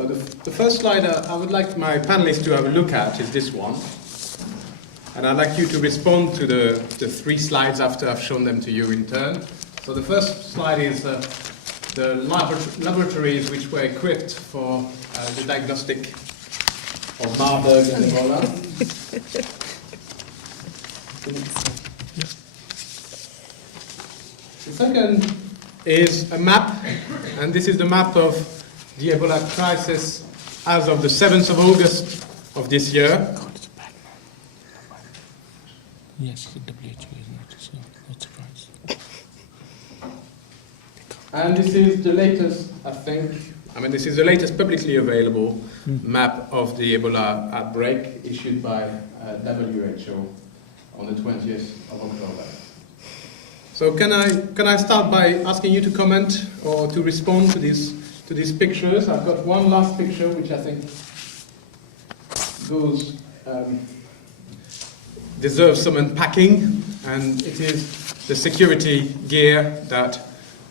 So the first slide I would like my panelists to have a look at is this one. And I'd like you to respond to the three slides after I've shown them to you in turn. So the first slide is the laboratories which were equipped for the diagnostic of Marburg and Ebola. The second is a map, and this is the map of the Ebola crisis as of the 7th of August of this year. Yes, the WHO is not surprised. And this is the latest, this is the latest publicly available map of the Ebola outbreak issued by WHO on the 20th of October. So can I start by asking you to comment or to respond to these pictures? I've got one last picture which I think deserves some unpacking, and it is the security gear that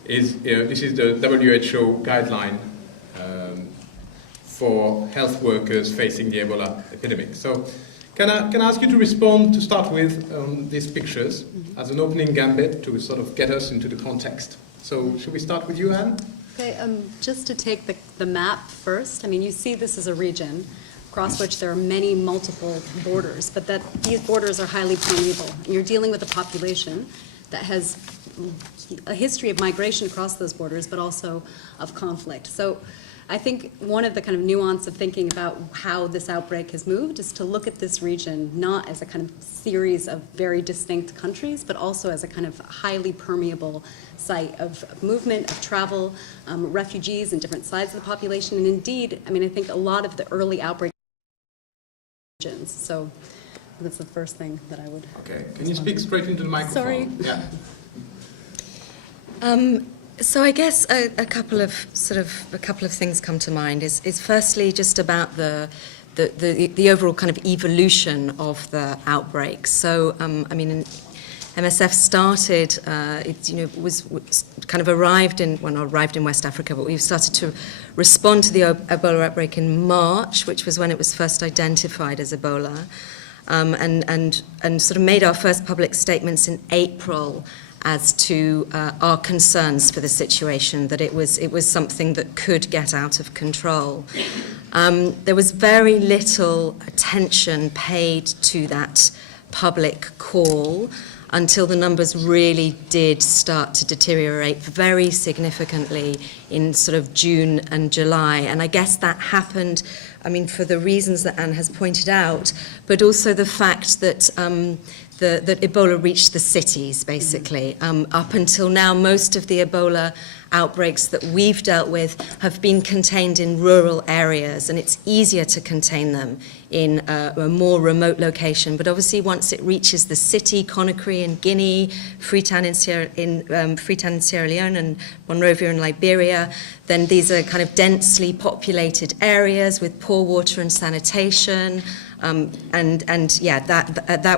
is, this is the WHO guideline for health workers facing the Ebola epidemic. So can I ask you to respond, to start with, these pictures as an opening gambit to sort of get us into the context. So should we start with you, Anne? Okay, just to take the map first, I mean, you see this is a region across which there are many multiple borders, but that these borders are highly permeable. And you're dealing with a population that has a history of migration across those borders, but also of conflict. So I think one of the kind of nuance of thinking about how this outbreak has moved is to look at this region not as a kind of series of very distinct countries, but also as a kind of highly permeable site of movement, of travel, refugees in different sides of the population. And indeed, I mean, I think a lot of the early outbreak regions. So that's the first thing that I would. Okay, can you speak straight into the microphone? Sorry. Yeah. So I guess a couple of things come to mind. Is firstly just about the overall kind of evolution of the outbreak. So I mean, MSF started. Was kind of arrived in West Africa, but we've started to respond to the Ebola outbreak in March, which was when it was first identified as Ebola, and sort of made our first public statements in April as to our concerns for the situation, that it was something that could get out of control. There was very little attention paid to that public call until the numbers really did start to deteriorate very significantly in sort of June and July. And I guess that happened, I mean, for the reasons that Anne has pointed out, but also the fact that that Ebola reached the cities, basically. Up until now, most of the Ebola outbreaks that we've dealt with have been contained in rural areas, and it's easier to contain them in a more remote location. But obviously, once it reaches the city, Conakry in Guinea, Freetown in Sierra Leone, and Monrovia in Liberia, then these are kind of densely populated areas with poor water and sanitation. That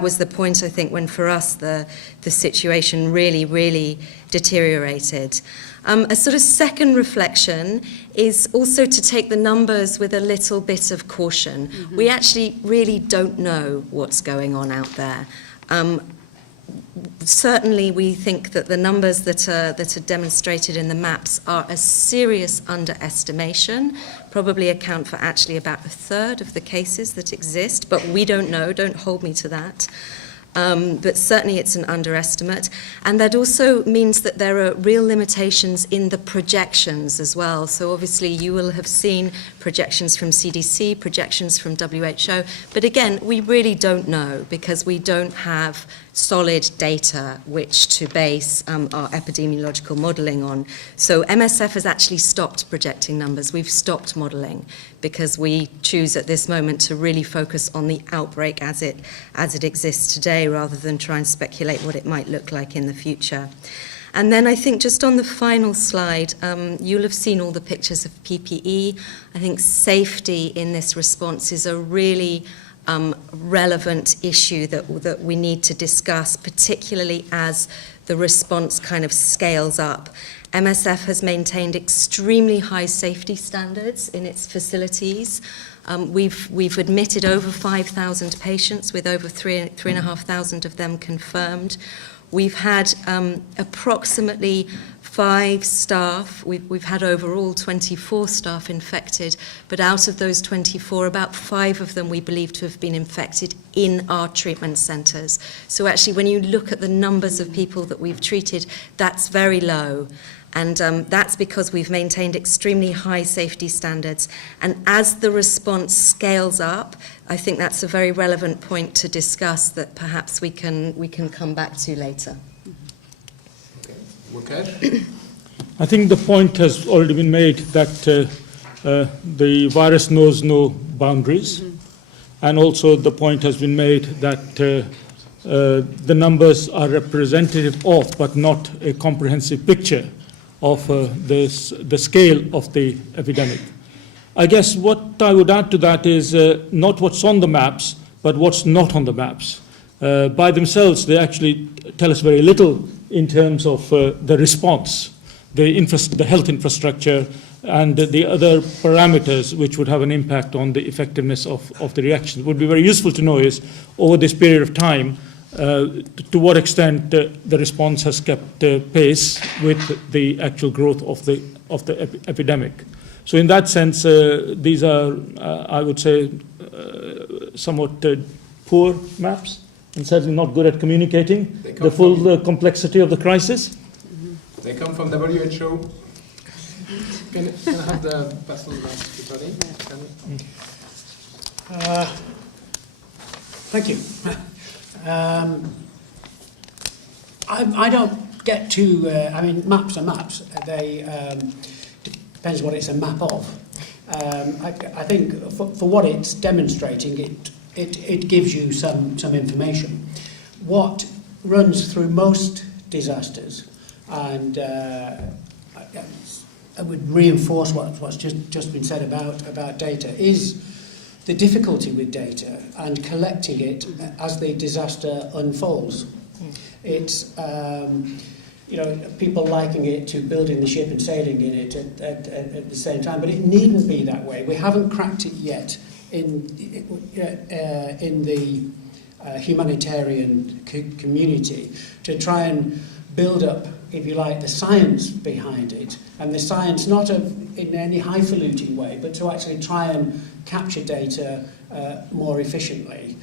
was the point, I think, when for us the situation really deteriorated. A sort of second reflection is also to take the numbers with a little bit of caution. Mm-hmm. We actually really don't know what's going on out there. Certainly, we think that the numbers that are demonstrated in the maps are a serious underestimation, probably account for actually about a third of the cases that exist, but we don't know, don't hold me to that. But certainly it's an underestimate. And that also means that there are real limitations in the projections as well. So obviously you will have seen projections from CDC, projections from WHO. But again, we really don't know because we don't have solid data which to base our epidemiological modelling on. So MSF has actually stopped projecting numbers. We've stopped modelling because we choose at this moment to really focus on the outbreak as it exists today rather than try and speculate what it might look like in the future. And then I think just on the final slide, you'll have seen all the pictures of PPE. I think safety in this response is a really relevant issue that we need to discuss, particularly as the response kind of scales up. MSF has maintained extremely high safety standards in its facilities. We've admitted over 5,000 patients, with over 3,500 of them confirmed. We've had approximately 5 staff. We've had overall 24 staff infected, but out of those 24, about 5 of them we believe to have been infected in our treatment centres. So actually, when you look at the numbers of people that we've treated, that's very low. And that's because we've maintained extremely high safety standards. And as the response scales up, I think that's a very relevant point to discuss that perhaps we can come back to later. Okay. I think the point has already been made that the virus knows no boundaries. And also the point has been made that the numbers are representative of, but not a comprehensive picture of the scale of the epidemic. I guess what I would add to that is not what's on the maps, but what's not on the maps. By themselves, they actually tell us very little in terms of the response, the health infrastructure, and the other parameters which would have an impact on the effectiveness of the reaction. What would be very useful to know is, over this period of time, to what extent the response has kept pace with the actual growth of the epidemic. So in that sense, these are, I would say, somewhat poor maps, and certainly not good at communicating the full complexity of the crisis. They come from WHO. Can I have the personal maps, everybody? Thank you. I don't get to, I mean, maps are maps. They depends what it's a map of. I think for what it's demonstrating, it gives you some information. What runs through most disasters, and I would reinforce what's just been said about data, is the difficulty with data and collecting it as the disaster unfolds. It's people liking it to building the ship and sailing in it at the same time, but it needn't be that way. We haven't cracked it yet in the humanitarian community to try and build up, if you like, the science behind it, and the science not in any highfalutin way, but to actually try and capture data more efficiently,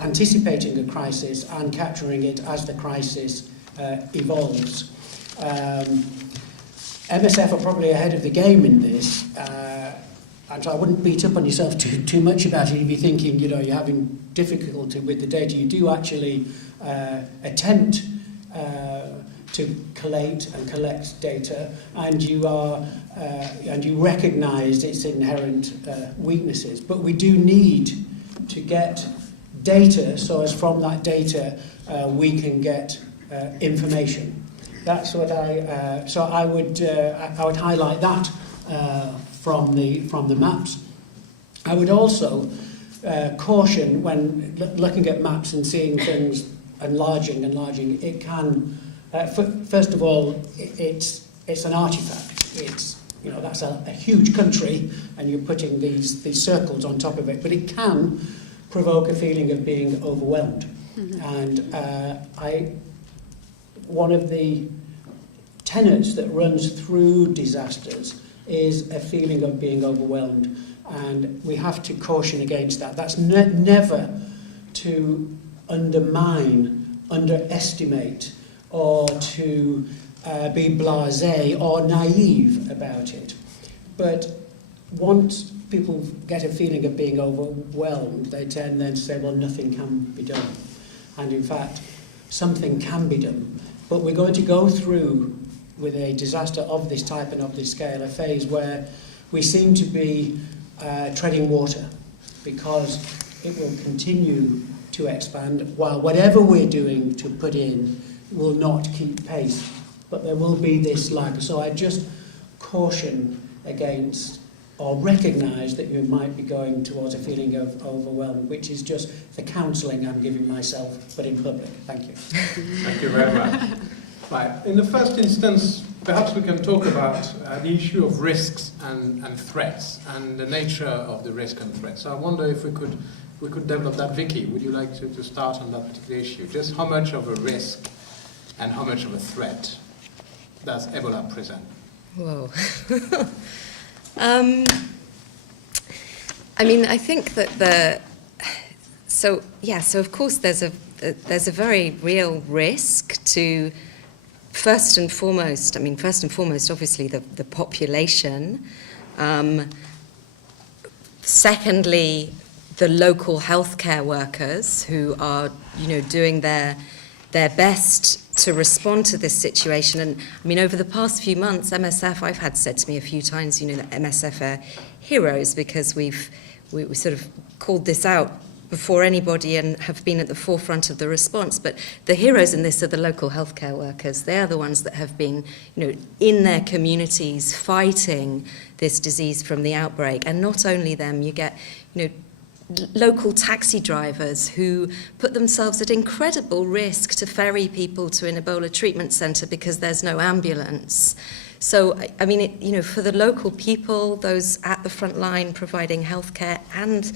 anticipating a crisis and capturing it as the crisis evolves. MSF are probably ahead of the game in this, and so I wouldn't beat up on yourself too much about it if you're thinking, you're having difficulty with the data. You do actually attempt to collate and collect data, and you recognise its inherent weaknesses. But we do need to get data, so as from that data we can get information. That's what I would highlight that from the maps. I would also caution when looking at maps and seeing things enlarging. It can, first of all, it's an artifact. It's that's a huge country, and you're putting these circles on top of it. But it can provoke a feeling of being overwhelmed. Mm-hmm. And one of the tenets that runs through disasters is a feeling of being overwhelmed, and we have to caution against that. That's never to undermine, underestimate, or to be blasé or naive about it. But once people get a feeling of being overwhelmed, they tend then to say, well, nothing can be done. And in fact, something can be done. But we're going to go through, with a disaster of this type and of this scale, a phase where we seem to be treading water, because it will continue to expand, while whatever we're doing to put in will not keep pace. But there will be this lag. So I just caution against or recognise that you might be going towards a feeling of overwhelm, which is just the counselling I'm giving myself, but in public. Thank you. Thank you very much. Right. In the first instance, perhaps we can talk about the issue of risks and threats and the nature of the risk and threats. So I wonder if we could develop that. Vicky, would you like to start on that particular issue? Just how much of a risk and how much of a threat does Ebola present? Whoa. I mean, I think that so of course there's a very real risk to, first and foremost, obviously the population. Secondly, the local healthcare workers who are, doing their best to respond to this situation. And I mean, over the past few months, MSF, I've had said to me a few times, that MSF are heroes because we sort of called this out before anybody and have been at the forefront of the response. But the heroes in this are the local healthcare workers. They are the ones that have been, in their communities fighting this disease from the outbreak. And not only them, you get, local taxi drivers who put themselves at incredible risk to ferry people to an Ebola treatment centre because there's no ambulance. So, I mean, for the local people, those at the front line providing healthcare and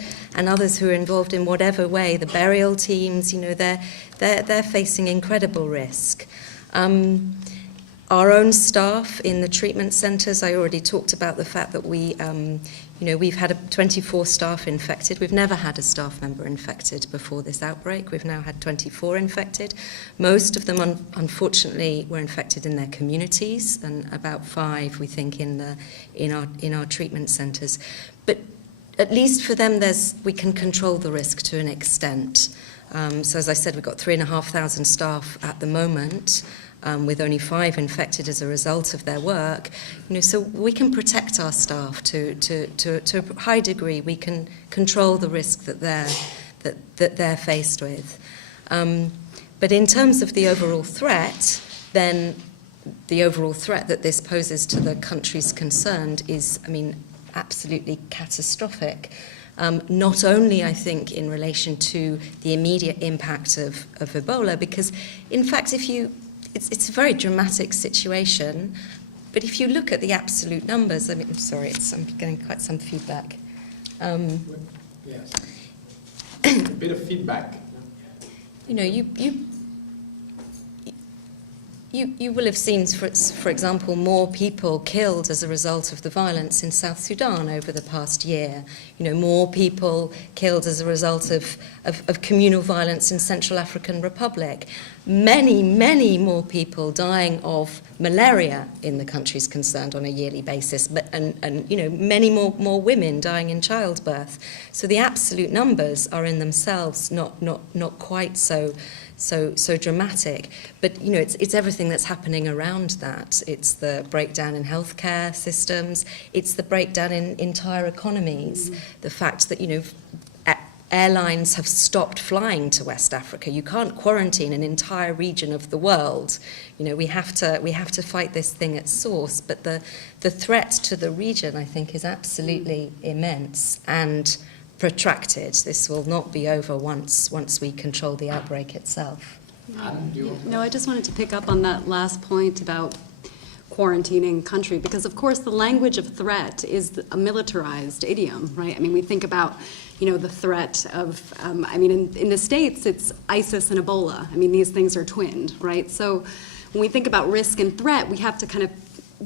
others who are involved in whatever way, the burial teams, they're facing incredible risk. Our own staff in the treatment centres, I already talked about the fact that we've had 24 staff infected. We've never had a staff member infected before this outbreak. We've now had 24 infected. Most of them, unfortunately, were infected in their communities, and about 5, we think, in our treatment centres. But at least for them, we can control the risk to an extent. So as I said, we've got 3,500 staff at the moment. With only 5 infected as a result of their work, so we can protect our staff to a high degree. We can control the risk that they're faced with. But in terms of the overall threat, then the overall threat that this poses to the countries concerned is, absolutely catastrophic. Not only, I think, in relation to the immediate impact of Ebola, because, in fact, it's a very dramatic situation, but if you look at the absolute numbers, I'm sorry, I'm getting quite some feedback. Yes. A bit of feedback. You will have seen, for example, more people killed as a result of the violence in South Sudan over the past year. More people killed as a result of communal violence in Central African Republic. Many, many more people dying of malaria in the countries concerned on a yearly basis, and many more women dying in childbirth. So the absolute numbers are in themselves not quite so dramatic, but it's everything that's happening around that. It's the breakdown in healthcare systems. It's the breakdown in entire economies. The fact that airlines have stopped flying to West Africa. You can't quarantine an entire region of the world. We have to fight this thing at source. But the threat to the region, I think, is absolutely immense and protracted. This will not be over once we control the outbreak itself. No, I just wanted to pick up on that last point about quarantining country, because of course the language of threat is a militarized idiom, right? We think about, the threat of, in the States it's ISIS and Ebola. These things are twinned, right? So when we think about risk and threat, we have to kind of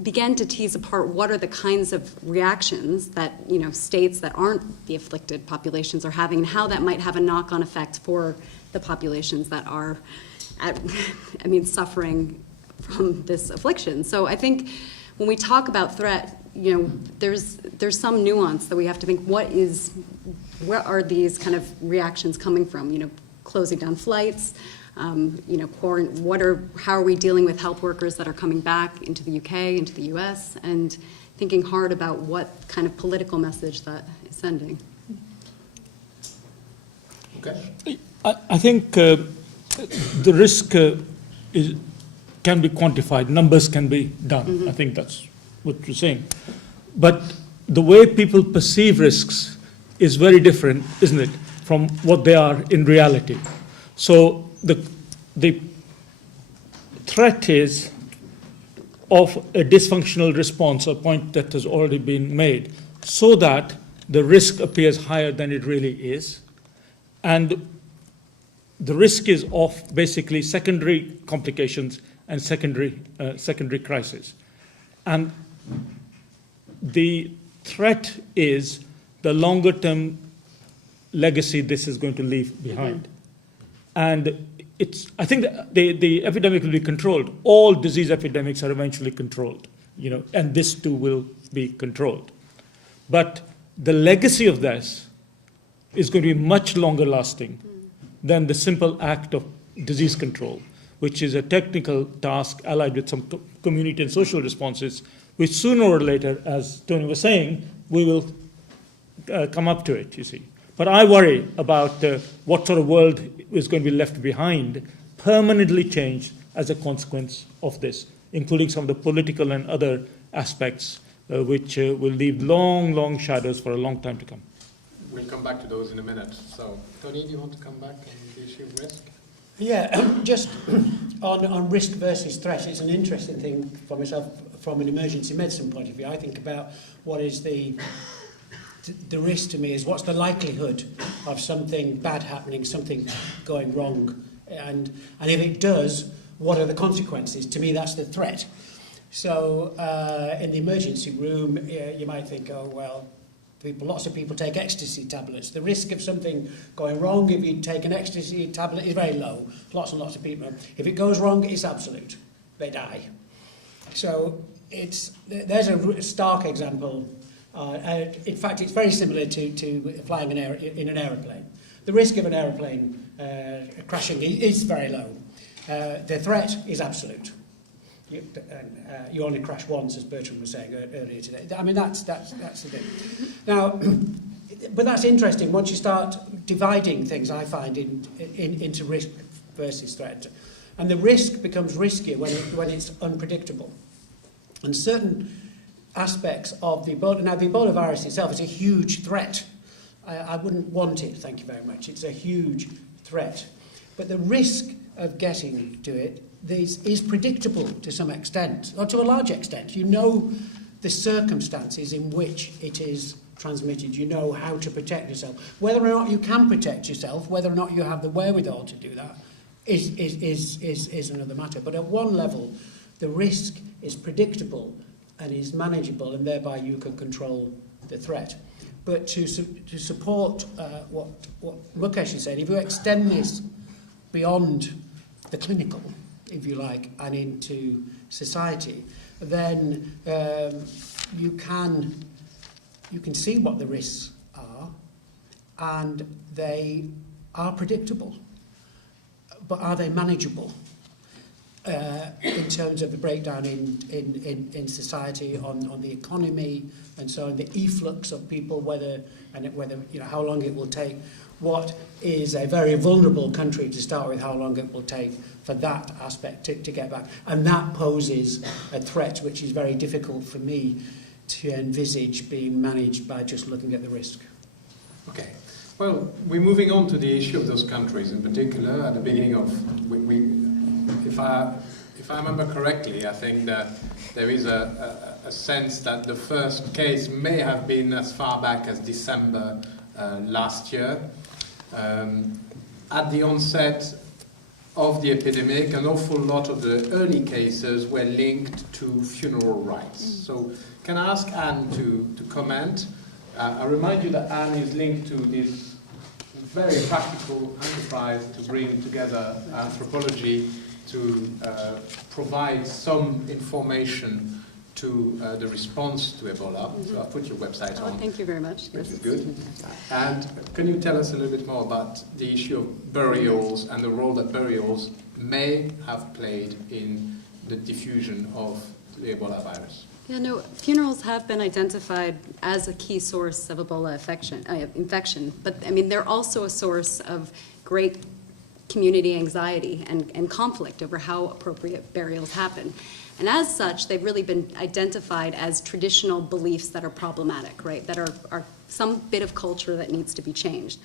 begin to tease apart what are the kinds of reactions that states that aren't the afflicted populations are having, and how that might have a knock-on effect for the populations that are suffering from this affliction. So I think when we talk about threat, there's some nuance that we have to think, where are these kind of reactions coming from? Closing down flights, how are we dealing with health workers that are coming back into the UK, into the US, and thinking hard about what kind of political message that is sending. Okay. I think the risk can be quantified, numbers can be done. I think that's what you're saying. But the way people perceive risks is very different, isn't it, from what they are in reality. So the threat is of a dysfunctional response, a point that has already been made, so that the risk appears higher than it really is. And the risk is of basically secondary complications and secondary crisis. And the threat is the longer-term legacy this is going to leave behind. And I think that the epidemic will be controlled. All disease epidemics are eventually controlled, and this too will be controlled. But the legacy of this is going to be much longer lasting than the simple act of disease control, which is a technical task allied with some community and social responses, which sooner or later, as Tony was saying, we will come up to it, you see. But I worry about what sort of world is going to be left behind, permanently changed as a consequence of this, including some of the political and other aspects which will leave long, long shadows for a long time to come. We'll come back to those in a minute. So, Tony, do you want to come back on the issue of risk? Yeah, just on risk versus threat, it's an interesting thing for myself from an emergency medicine point of view. I think about what is the risk to me is what's the likelihood of something bad happening, something going wrong, and if it does, what are the consequences? To me, that's the threat. So in the emergency room, you might think, oh, well, lots of people take ecstasy tablets. The risk of something going wrong if you take an ecstasy tablet is very low. Lots and lots of people. If it goes wrong, it's absolute. They die. So there's a stark example. In fact, it's very similar to flying in an aeroplane. The risk of an aeroplane crashing is very low. The threat is absolute. You only crash once, as Bertrand was saying earlier today. I mean, that's the thing. Now, but that's interesting. Once you start dividing things, I find into risk versus threat, and the risk becomes riskier when it's unpredictable. And certain aspects of the Ebola. Now, the Ebola virus itself is a huge threat. I wouldn't want it. Thank you very much. It's a huge threat, but the risk of getting to it is predictable to some extent, or to a large extent. You know the circumstances in which it is transmitted. You know how to protect yourself. Whether or not you can protect yourself, whether or not you have the wherewithal to do that, is another matter. But at one level, the risk is predictable and is manageable, and thereby you can control the threat. But to support what Mukesh is saying, if you extend this beyond the clinical, if you like, and into society, then you can see what the risks are, and they are predictable. But are they manageable in terms of the breakdown in society, on the economy, and so on, the efflux of people, whether how long it will take. What is a very vulnerable country to start with, how long it will take for that aspect to get back. And that poses a threat which is very difficult for me to envisage being managed by just looking at the risk. Okay. Well, we're moving on to the issue of those countries in particular. At the beginning of, if I remember correctly, I think that there is a sense that the first case may have been as far back as December last year. At the onset of the epidemic, an awful lot of the early cases were linked to funeral rites. So can I ask Anne to comment? I remind you that Anne is linked to this very practical enterprise to bring together anthropology to provide some information to the response to Ebola. So I'll put your website on. Thank you very much. Which is good. And can you tell us a little bit more about the issue of burials and the role that burials may have played in the diffusion of the Ebola virus? Yeah, no, funerals have been identified as a key source of Ebola infection, but I mean, they're also a source of great community anxiety and conflict over how appropriate burials happen. And as such, they've really been identified as traditional beliefs that are problematic, right? That are some bit of culture that needs to be changed.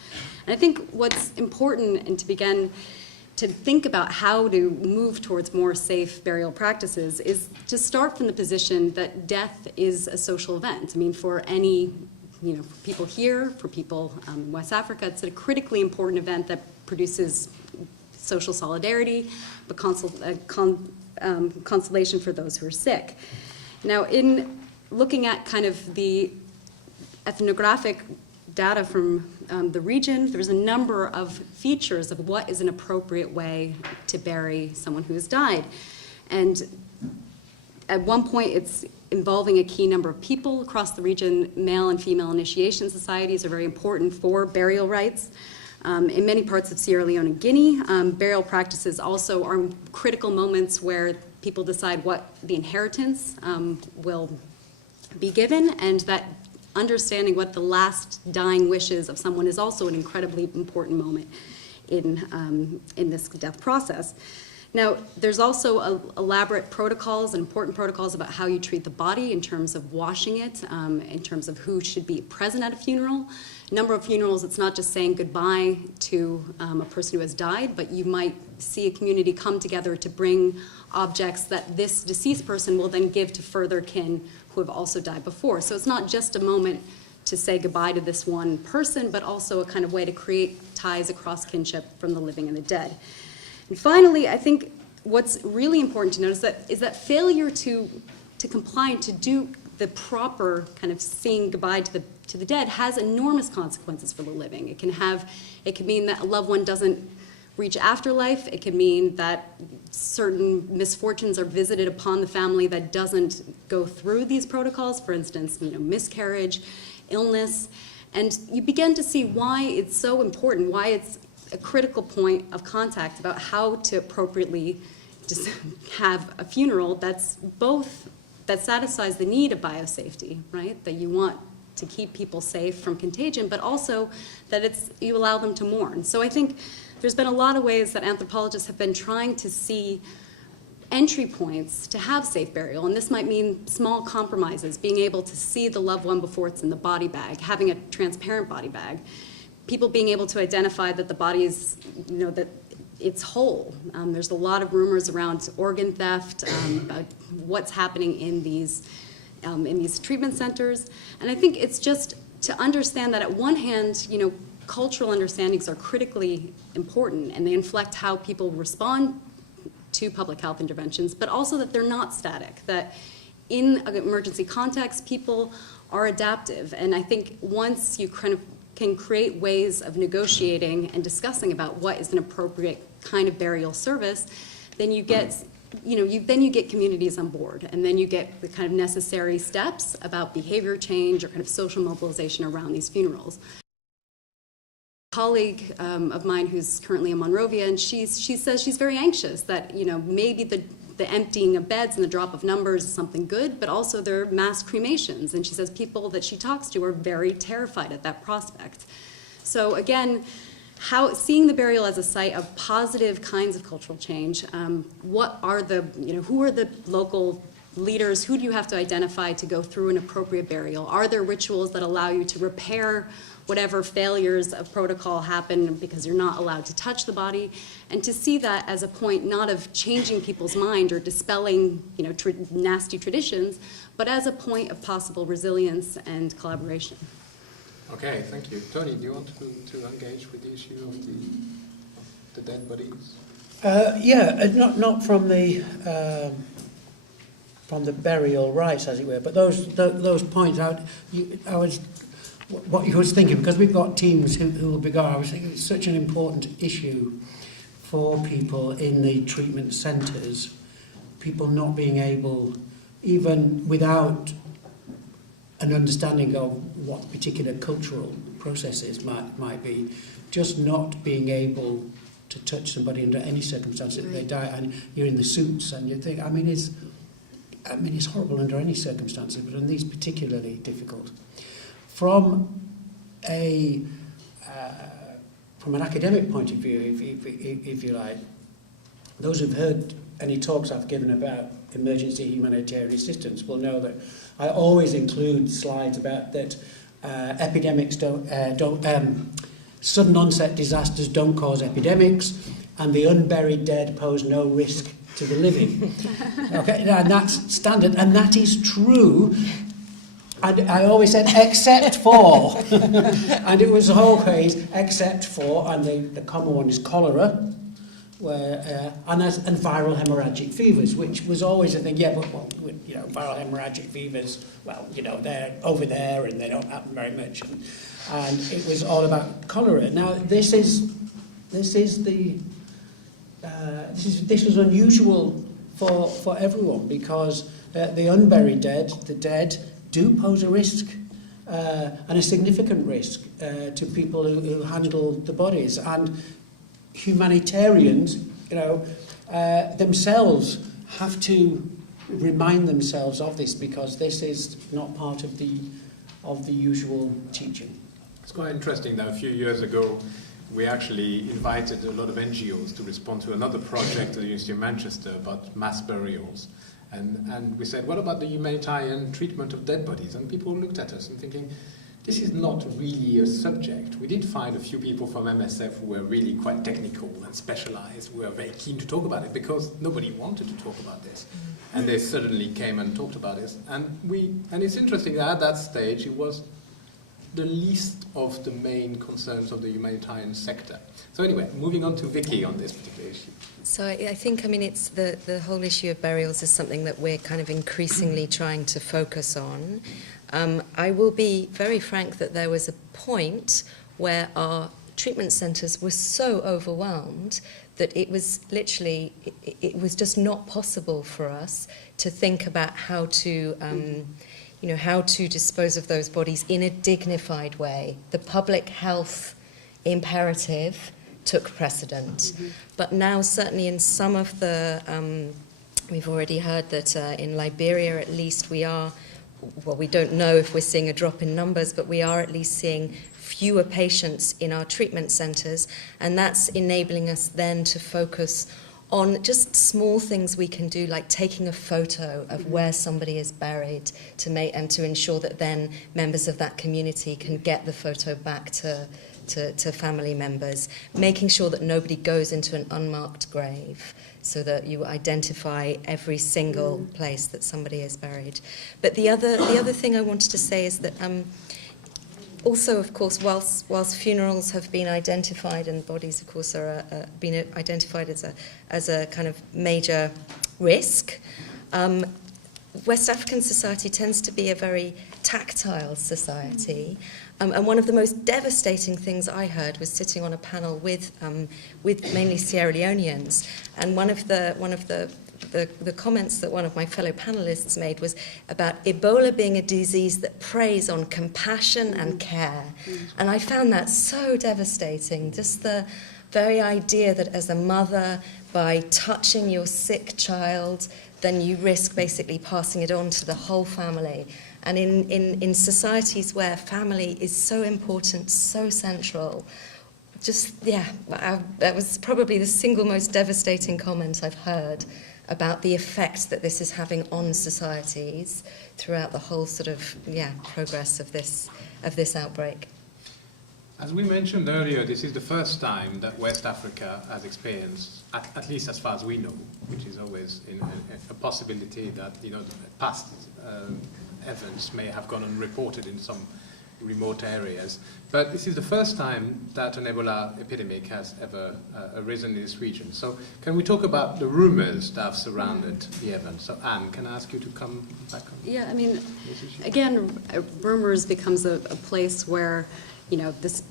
And I think what's important, and to begin to think about how to move towards more safe burial practices, is to start from the position that death is a social event. I mean, for any, for people here, for people in West Africa, it's a critically important event that produces social solidarity, but consolation for those who are sick. Now, in looking at kind of the ethnographic data from the region, there's a number of features of what is an appropriate way to bury someone who has died. And at one point, it's involving a key number of people across the region. Male and female initiation societies are very important for burial rites. In many parts of Sierra Leone and Guinea, burial practices also are critical moments where people decide what the inheritance will be given, and that understanding what the last dying wishes of someone is also an incredibly important moment in this death process. Now, there's also elaborate protocols and important protocols about how you treat the body in terms of washing it, in terms of who should be present at a funeral. A number of funerals, it's not just saying goodbye to a person who has died, but you might see a community come together to bring objects that this deceased person will then give to further kin who have also died before. So it's not just a moment to say goodbye to this one person, but also a kind of way to create ties across kinship from the living and the dead. And finally, I think what's really important to notice is that failure to comply and to do the proper kind of saying goodbye to the dead has enormous consequences for the living. It can mean that a loved one doesn't reach afterlife. It can mean that certain misfortunes are visited upon the family that doesn't go through these protocols. For instance, miscarriage, illness, and you begin to see why it's so important, why it's a critical point of contact about how to appropriately just have a funeral that satisfies the need of biosafety, right? That you want to keep people safe from contagion, but also that you allow them to mourn. So I think there's been a lot of ways that anthropologists have been trying to see entry points to have safe burial, and this might mean small compromises, being able to see the loved one before it's in the body bag, having a transparent body bag, people being able to identify that the body is, that it's whole. There's a lot of rumors around organ theft, about what's happening in these treatment centers, and I think it's just to understand that at one hand, cultural understandings are critically important, and they inflect how people respond to public health interventions, but also that they're not static, that in an emergency context, people are adaptive. And I think once you kind of can create ways of negotiating and discussing about what is an appropriate kind of burial service, then you get communities on board, and then you get the kind of necessary steps about behavior change or kind of social mobilization around these funerals. A colleague of mine who's currently in Monrovia, and she says she's very anxious that maybe the emptying of beds and the drop of numbers is something good, but also there are mass cremations, and she says people that she talks to are very terrified at that prospect. So again, seeing the burial as a site of positive kinds of cultural change, who are the local leaders, who do you have to identify to go through an appropriate burial? Are there rituals that allow you to repair whatever failures of protocol happen because you're not allowed to touch the body? And to see that as a point not of changing people's mind or dispelling nasty traditions, but as a point of possible resilience and collaboration. Okay, thank you. Tony, do you want to engage with the issue of the dead bodies? Not from the burial rites, as it were, but those points out. What you was thinking, because we've got teams who will be going. I was thinking it's such an important issue for people in the treatment centres, people not being able, even without an understanding of what particular cultural processes might be, just not being able to touch somebody under any circumstances. Right. They die, and you're in the suits, and you think, it's horrible under any circumstances, but in these particularly difficult. From an academic point of view, if you like, those who've heard any talks I've given about emergency humanitarian assistance will know that I always include slides about that epidemics sudden onset disasters don't cause epidemics, and the unburied dead pose no risk to the living. Okay, and that's standard, and that is true. I always said except for, and it was always except for, and the common one is cholera, where and viral hemorrhagic fevers, which was always a thing. Yeah, but well, you know, viral hemorrhagic fevers, well, you know, they're over there and they don't happen very much. And it was all about cholera. Now this was unusual for everyone, because the unburied dead, the dead, do pose a risk, and a significant risk to people who handle the bodies. And humanitarians, you know, themselves have to remind themselves of this, because this is not part of the usual teaching. It's quite interesting that a few years ago we actually invited a lot of NGOs to respond to another project at the University of Manchester about mass burials. And we said, what about the humanitarian treatment of dead bodies? And people looked at us and thinking, this is not really a subject. We did find a few people from MSF who were really quite technical and specialized, who were very keen to talk about it, because nobody wanted to talk about this. And they suddenly came and talked about this. And it's interesting that at that stage it was the least of the main concerns of the humanitarian sector. So anyway, moving on to Vicky on this particular issue. So I think, I mean, it's the whole issue of burials is something that we're kind of increasingly trying to focus on. I will be very frank that there was a point where our treatment centres were so overwhelmed that it was literally, it was just not possible for us to think about how to, how to dispose of those bodies in a dignified way. The public health imperative took precedent. Mm-hmm. But now, certainly in some of the, we've already heard that in Liberia at least we don't know if we're seeing a drop in numbers, but we are at least seeing fewer patients in our treatment centres, and that's enabling us then to focus on just small things we can do, like taking a photo of where somebody is buried and to ensure that then members of that community can get the photo back to family members, making sure that nobody goes into an unmarked grave so that you identify every single place that somebody is buried. But the other thing I wanted to say is that also, of course, whilst funerals have been identified and bodies, of course, are been identified as a kind of major risk, West African society tends to be a very tactile society. And one of the most devastating things I heard was sitting on a panel with mainly Sierra Leoneans, and one of the comments that one of my fellow panelists made was about Ebola being a disease that preys on compassion and care. And I found that so devastating, just the very idea that as a mother, by touching your sick child, then you risk basically passing it on to the whole family. And in societies where family is so important, so central, that was probably the single most devastating comment I've heard about the effect that this is having on societies throughout the whole sort of progress of this outbreak. As we mentioned earlier, this is the first time that West Africa has experienced, at least as far as we know, which is always a possibility that past events may have gone unreported in some remote areas. But this is the first time that an Ebola epidemic has ever arisen in this region. So can we talk about the rumors that have surrounded the event? So Anne, can I ask you to come back on this issue? Again, rumors becomes a place where, this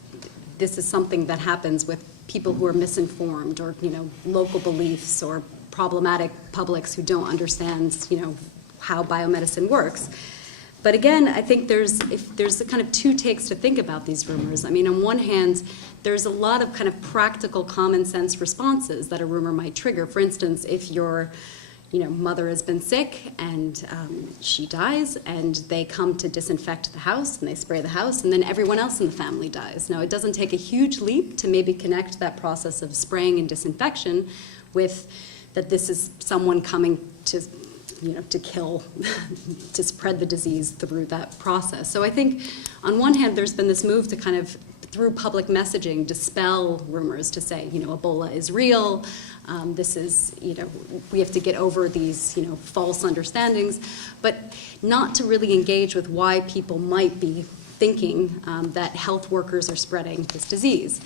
is something that happens with people who are misinformed, or, local beliefs, or problematic publics who don't understand, how biomedicine works. But again, I think there's a kind of two takes to think about these rumors. I mean, on one hand, there's a lot of kind of practical common sense responses that a rumor might trigger. For instance, if your mother has been sick and she dies, and they come to disinfect the house and they spray the house, and then everyone else in the family dies. Now, it doesn't take a huge leap to maybe connect that process of spraying and disinfection with that this is someone coming to, to kill, to spread the disease through that process. So I think on one hand, there's been this move to kind of, through public messaging, dispel rumors to say, Ebola is real. This is, we have to get over these, false understandings, but not to really engage with why people might be thinking that health workers are spreading this disease.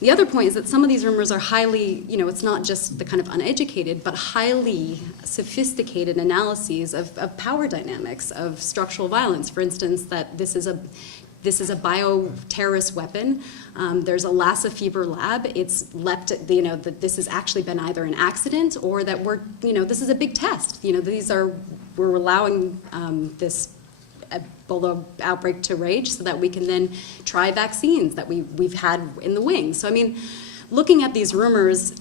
The other point is that some of these rumors are highly, it's not just the kind of uneducated, but highly sophisticated analyses of power dynamics, of structural violence. For instance, that this is a bioterrorist weapon. There's a Lassa fever lab. It's leapt, that this has actually been either an accident or that this is a big test. We're allowing this Ebola outbreak to rage so that we can then try vaccines that we've had in the wings. So, looking at these rumors,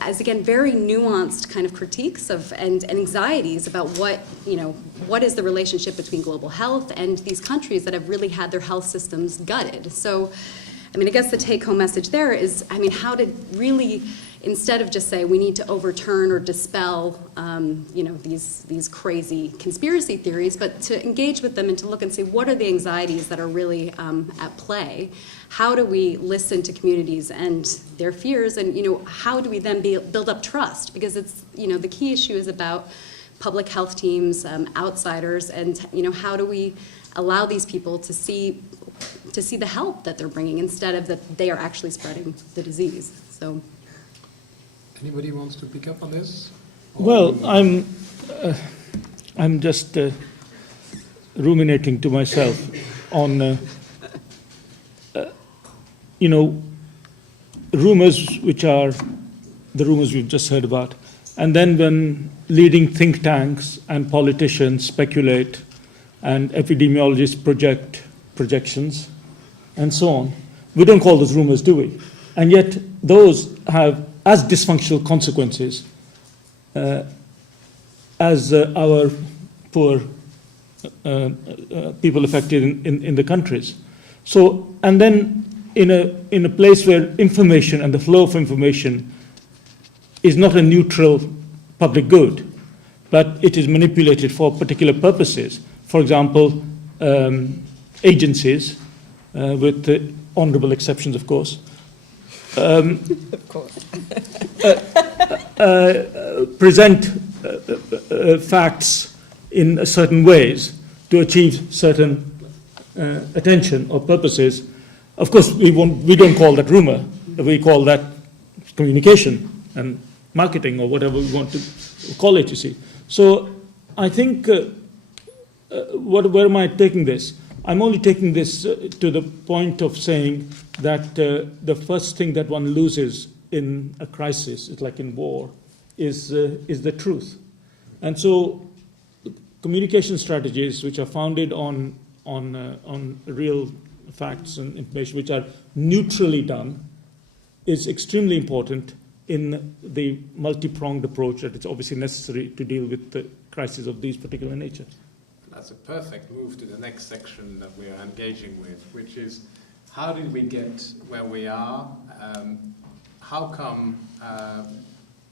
as again, very nuanced kind of critiques of and anxieties about what is the relationship between global health and these countries that have really had their health systems gutted. So, I guess the take-home message there is, how to really, instead of just say we need to overturn or dispel, these crazy conspiracy theories, but to engage with them and to look and see what are the anxieties that are really at play. How do we listen to communities and their fears, and how do we then build up trust? Because it's the key issue is about public health teams, outsiders, and how do we allow these people to see the help that they're bringing instead of that they are actually spreading the disease. So. Anybody wants to pick up on this? Well, I'm just ruminating to myself on, rumors which are the rumors we've just heard about. And then when leading think tanks and politicians speculate and epidemiologists project projections and so on, we don't call those rumors, do we? And yet those have as dysfunctional consequences as our poor people affected in the countries. So, and then in a place where information and the flow of information is not a neutral public good, but it is manipulated for particular purposes. For example, agencies, with the honourable exceptions, of course, present facts in certain ways to achieve certain attention or purposes. Of course, we don't call that rumor. We call that communication and marketing or whatever we want to call it, you see. So I think, where am I taking this? I'm only taking this to the point of saying that the first thing that one loses in a crisis, it's like in war, is the truth. And so communication strategies which are founded on real facts and information, which are neutrally done, is extremely important in the multi-pronged approach that it's obviously necessary to deal with the crises of these particular nature. That's a perfect move to the next section that we are engaging with, which is how did we get where we are? How come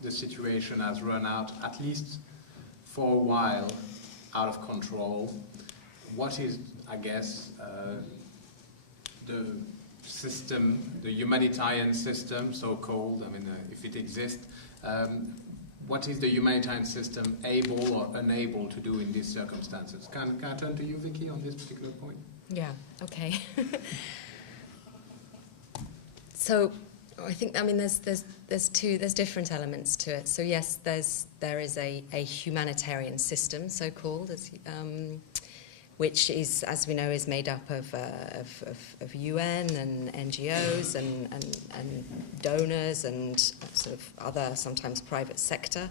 the situation has run out, at least for a while, out of control? What is, I guess, the system, the humanitarian system, so-called, if it exists, what is the humanitarian system able or unable to do in these circumstances? Can I turn to you, Vicky, on this particular point? Yeah, okay. So I think, there's different elements to it. So yes, there is a humanitarian system, so-called, which is, as we know, is made up of UN and NGOs and donors and sort of other, sometimes private sector.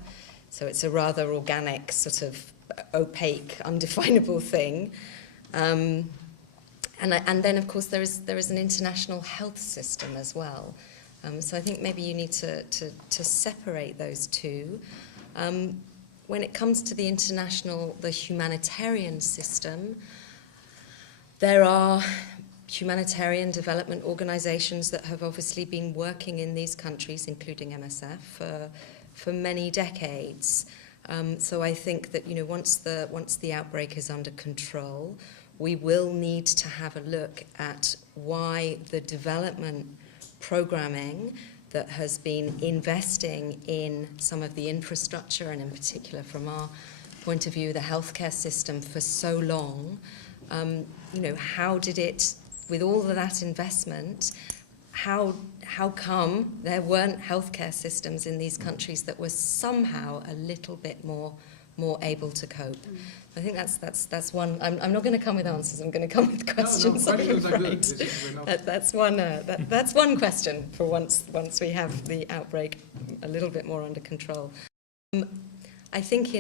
So it's a rather organic, sort of opaque, undefinable thing. And then, of course, there is an international health system as well. So I think maybe you need to separate those two. When it comes to the humanitarian system, there are humanitarian development organizations that have obviously been working in these countries, including MSF, for many decades. So I think that, you know, once the outbreak is under control, we will need to have a look at why the development programming that has been investing in some of the infrastructure, and in particular from our point of view, the healthcare system for so long, you know, how did it, with all of that investment, how come there weren't healthcare systems in these countries that were somehow a little bit more able to cope? I think that's one. I'm not going to come with answers. I'm going to come with questions. No, questions I'm are good. afraid. That's one question for once we have the outbreak a little bit more under control. I think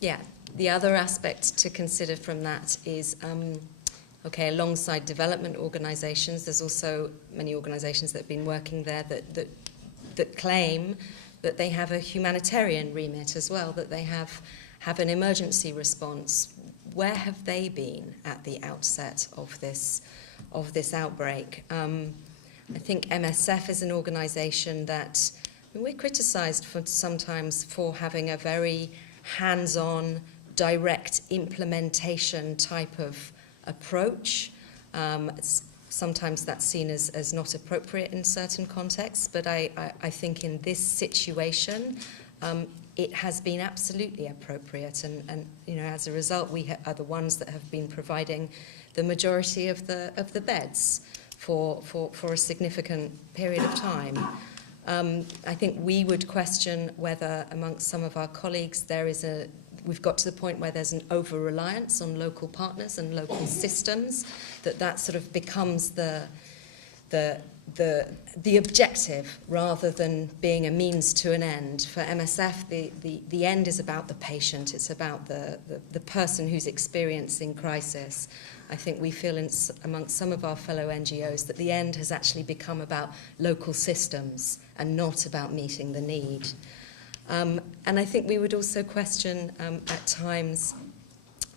the other aspect to consider from that is, okay, alongside development organisations, there's also many organisations that have been working there that claim that they have a humanitarian remit as well, that they have an emergency response. Where have they been at the outset of this outbreak? I think MSF is an organisation that we're criticised sometimes for having a very hands-on, direct implementation type of approach. Sometimes that's seen as not appropriate in certain contexts, but I think in this situation, it has been absolutely appropriate, and you know, as a result, we are the ones that have been providing the majority of the beds for a significant period of time. I think we would question whether amongst some of our colleagues we've got to the point where there's an over-reliance on local partners and local systems, that sort of becomes the objective rather than being a means to an end. For MSF, the end is about the patient. It's about the person who's experiencing crisis. I think we feel amongst some of our fellow NGOs that the end has actually become about local systems and not about meeting the need. And I think we would also question at times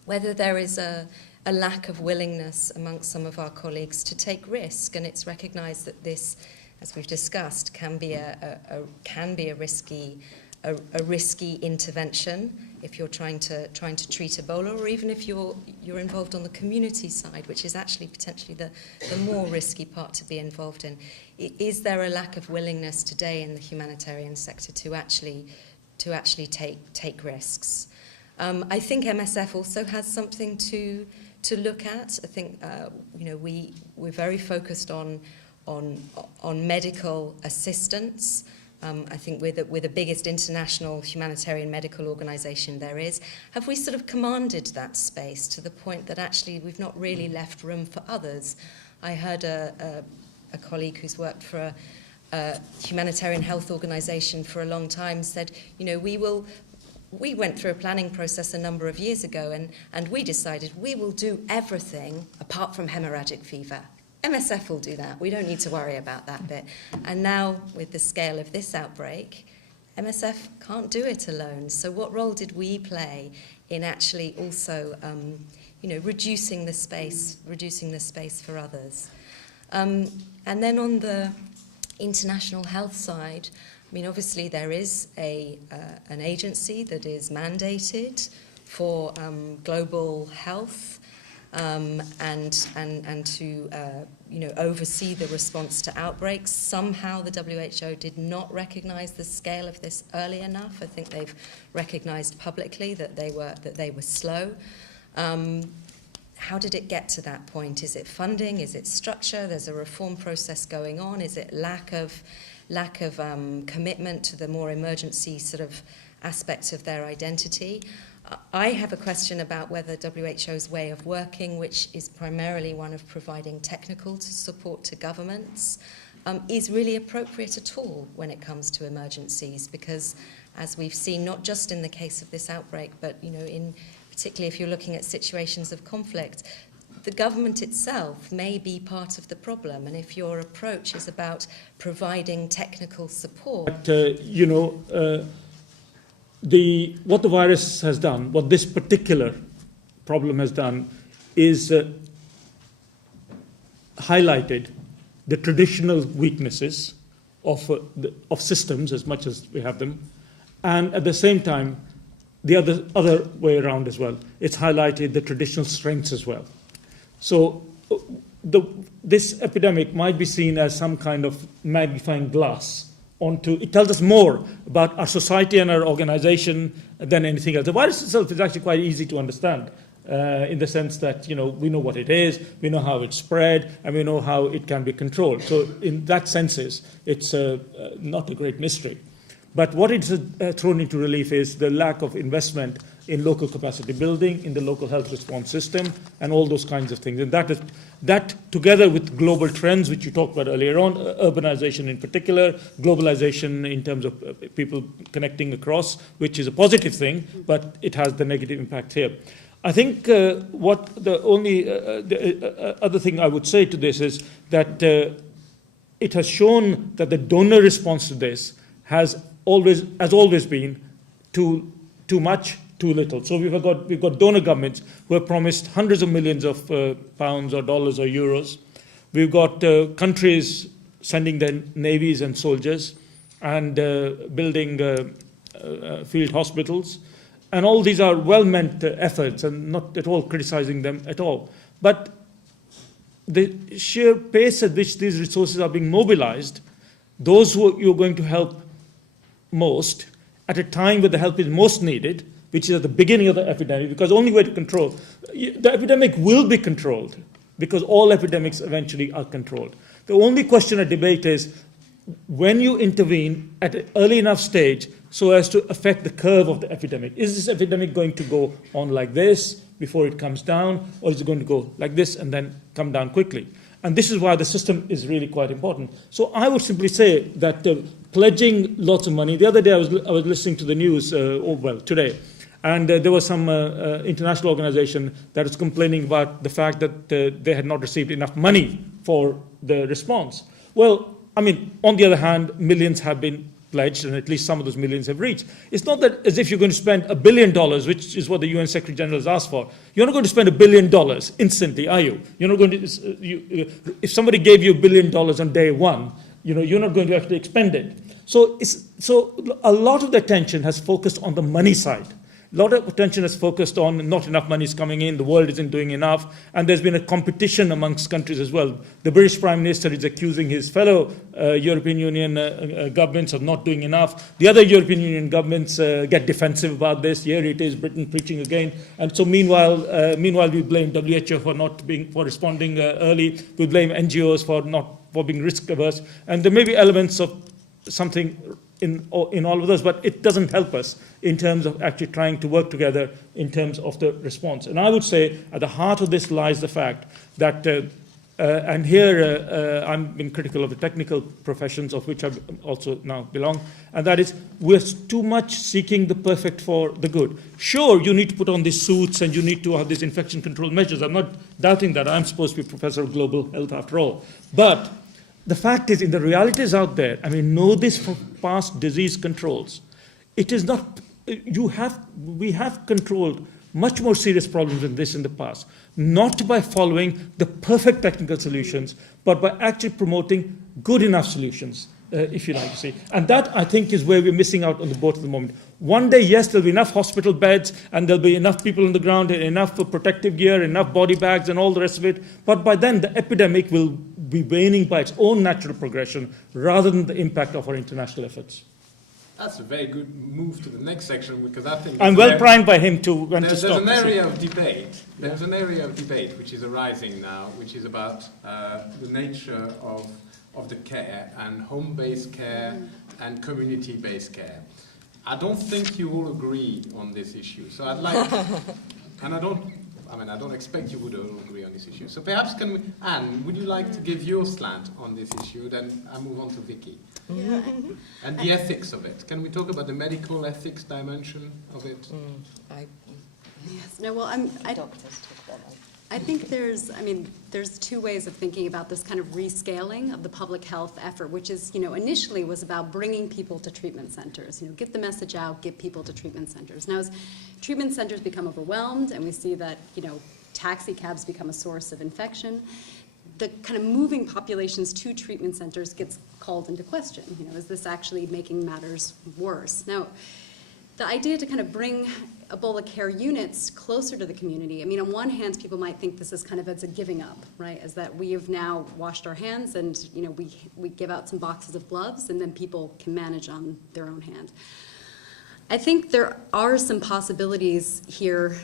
whether there is a lack of willingness amongst some of our colleagues to take risk, and it's recognised that this, as we've discussed, can be a risky intervention if you're trying to treat Ebola, or even if you're involved on the community side, which is actually potentially the more risky part to be involved in. Is there a lack of willingness today in the humanitarian sector to actually take risks? I think MSF also has something to look at. I think we're very focused on medical assistance. I think we're the biggest international humanitarian medical organisation there is. Have we sort of commanded that space to the point that actually we've not really left room for others? I heard a colleague who's worked for a humanitarian health organisation for a long time said, we went through a planning process a number of years ago and we decided we will do everything apart from hemorrhagic fever. MSF will do that. We don't need to worry about that bit. And now, with the scale of this outbreak, MSF can't do it alone. So what role did we play in actually also, reducing the space for others? And then on the international health side, I mean, obviously there is an agency that is mandated for global health. And to oversee the response to outbreaks. Somehow the WHO did not recognise the scale of this early enough. I think they've recognised publicly that they were slow. How did it get to that point? Is it funding? Is it structure? There's a reform process going on. Is it lack of commitment to the more emergency sort of aspects of their identity? I have a question about whether WHO's way of working, which is primarily one of providing technical support to governments, is really appropriate at all when it comes to emergencies, because as we've seen, not just in the case of this outbreak, but particularly if you're looking at situations of conflict, the government itself may be part of the problem, and if your approach is about providing technical support... What the virus has done, what this particular problem has done, is highlighted the traditional weaknesses of systems as much as we have them. And at the same time, the other way around as well. It's highlighted the traditional strengths as well. So this epidemic might be seen as some kind of magnifying glass it tells us more about our society and our organization than anything else. The virus itself is actually quite easy to understand in the sense that, we know what it is, we know how it's spread, and we know how it can be controlled. So in that sense, it's not a great mystery. But what it's thrown into relief is the lack of investment in local capacity building, in the local health response system, and all those kinds of things. And that together with global trends, which you talked about earlier on, urbanization in particular, globalization in terms of people connecting across, which is a positive thing, but it has the negative impact here. I think what the only other thing I would say to this is that it has shown that the donor response to this has always been too much, too little. So we've got donor governments who have promised hundreds of millions of pounds or dollars or euros. We've got countries sending their navies and soldiers and building field hospitals. And all these are well-meant efforts and not at all criticizing them at all. But the sheer pace at which these resources are being mobilized, those who you're going to help most at a time where the help is most needed, which is at the beginning of the epidemic, because the only way to control, the epidemic will be controlled, because all epidemics eventually are controlled. The only question at debate is when you intervene at an early enough stage so as to affect the curve of the epidemic. Is this epidemic going to go on like this before it comes down, or is it going to go like this and then come down quickly? And this is why the system is really quite important. So I would simply say that pledging lots of money. The other day I was listening to the news, today, and there was some international organization that was complaining about the fact that they had not received enough money for the response. Well, I mean, on the other hand, millions have been pledged, and at least some of those millions have reached. It's not that as if you're going to spend $1 billion, which is what the UN Secretary General has asked for. You're not going to spend $1 billion instantly, are you? You're not going to. If somebody gave you $1 billion on day one, you're not going to actually expend it. So a lot of the attention has focused on the money side. A lot of attention is focused on not enough money is coming in, the world isn't doing enough, and there's been a competition amongst countries as well. The British Prime Minister is accusing his fellow European Union governments of not doing enough. The other European Union governments get defensive about this. Here it is, Britain preaching again. And so meanwhile we blame WHO for responding early. We blame NGOs for being risk averse. And there may be elements of something in all of those, but it doesn't help us in terms of actually trying to work together in terms of the response. And I would say at the heart of this lies the fact that, and here I'm being critical of the technical professions of which I also now belong, and that is we're too much seeking the perfect for the good. Sure, you need to put on these suits and you need to have these infection control measures. I'm not doubting that. I'm supposed to be professor of global health after all. But the fact is, in the realities out there, and we know this from past disease controls, it is not, we have controlled much more serious problems than this in the past, not by following the perfect technical solutions, but by actually promoting good enough solutions, if you like to see. And that, I think, is where we're missing out on the boat at the moment. One day, yes, there'll be enough hospital beds, and there'll be enough people on the ground, and enough protective gear, enough body bags, and all the rest of it. But by then, the epidemic will be waning by its own natural progression, rather than the impact of our international efforts. That's a very good move to the next section, because I think I'm well primed by him to when to stop. There's an area of debate. There's an area of debate which is arising now, which is about the nature of the care, and home-based care and community-based care. I don't think you all agree on this issue. So I'd like, and I don't expect you would all agree on this issue. So perhaps Anne, would you like to give your slant on this issue? Then I move on to Vicky. Yeah. And the ethics of it. Can we talk about the medical ethics dimension of it? Yes. No. Well, Doctors talk about that. I think there's two ways of thinking about this kind of rescaling of the public health effort, which is, initially was about bringing people to treatment centers, get the message out, get people to treatment centers. Now, as treatment centers become overwhelmed and we see that, taxi cabs become a source of infection, the kind of moving populations to treatment centers gets called into question. You know, is this actually making matters worse? Now, the idea to kind of bring Ebola care units closer to the community, I mean, on one hand, people might think this is kind of as a giving up, right? As that we have now washed our hands and, you know, we give out some boxes of gloves and then people can manage on their own hand. I think there are some possibilities here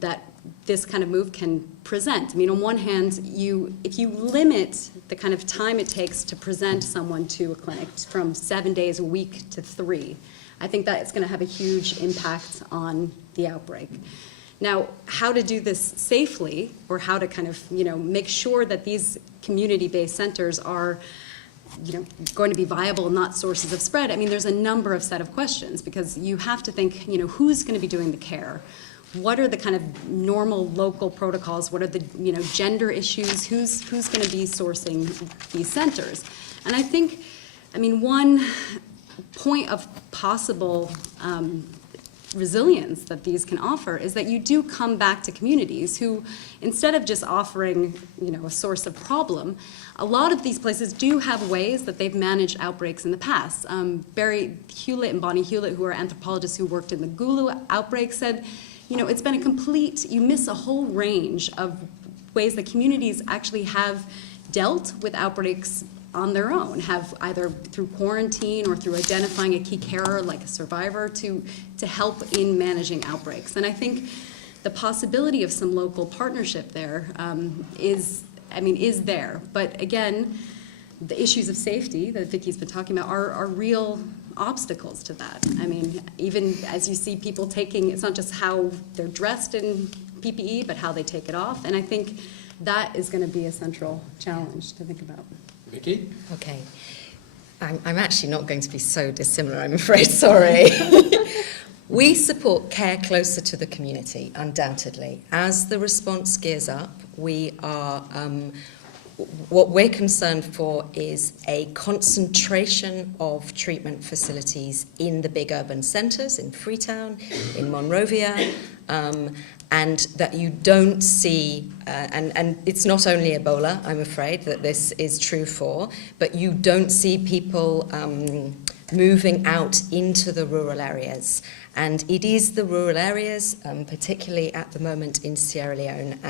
that this kind of move can present. I mean, on one hand, if you limit the kind of time it takes to present someone to a clinic from 7 days a week to 3, I think that it's going to have a huge impact on the outbreak. Now, how to do this safely, or how to kind of, you know, make sure that these community-based centers are, you know, going to be viable and not sources of spread, I mean, there's a number of set of questions, because you have to think, you know, who's going to be doing the care? What are the kind of normal local protocols? What are the, you know, gender issues? Who's going to be sourcing these centers? And I think, I mean, one point of possible resilience that these can offer is that you do come back to communities who, instead of just offering, you know, a source of problem, a lot of these places do have ways that they've managed outbreaks in the past. Barry Hewlett and Bonnie Hewlett, who are anthropologists who worked in the Gulu outbreak, said, you know, it's been a complete, you miss a whole range of ways that communities actually have dealt with outbreaks on their own, have either through quarantine or through identifying a key carer like a survivor to help in managing outbreaks. And I think the possibility of some local partnership there is there. But again, the issues of safety that Vicki's been talking about are real obstacles to that. I mean, even as you see people taking, it's not just how they're dressed in PPE, but how they take it off. And I think that is going to be a central challenge to think about. Vicky? Okay. I'm actually not going to be so dissimilar, I'm afraid, sorry. We support care closer to the community, undoubtedly. As the response gears up, we are, what we're concerned for is a concentration of treatment facilities in the big urban centres, in Freetown, in Monrovia, and that you don't see, and it's not only Ebola, I'm afraid, that this is true for, but you don't see people moving out into the rural areas. And it is the rural areas, particularly at the moment in Sierra Leone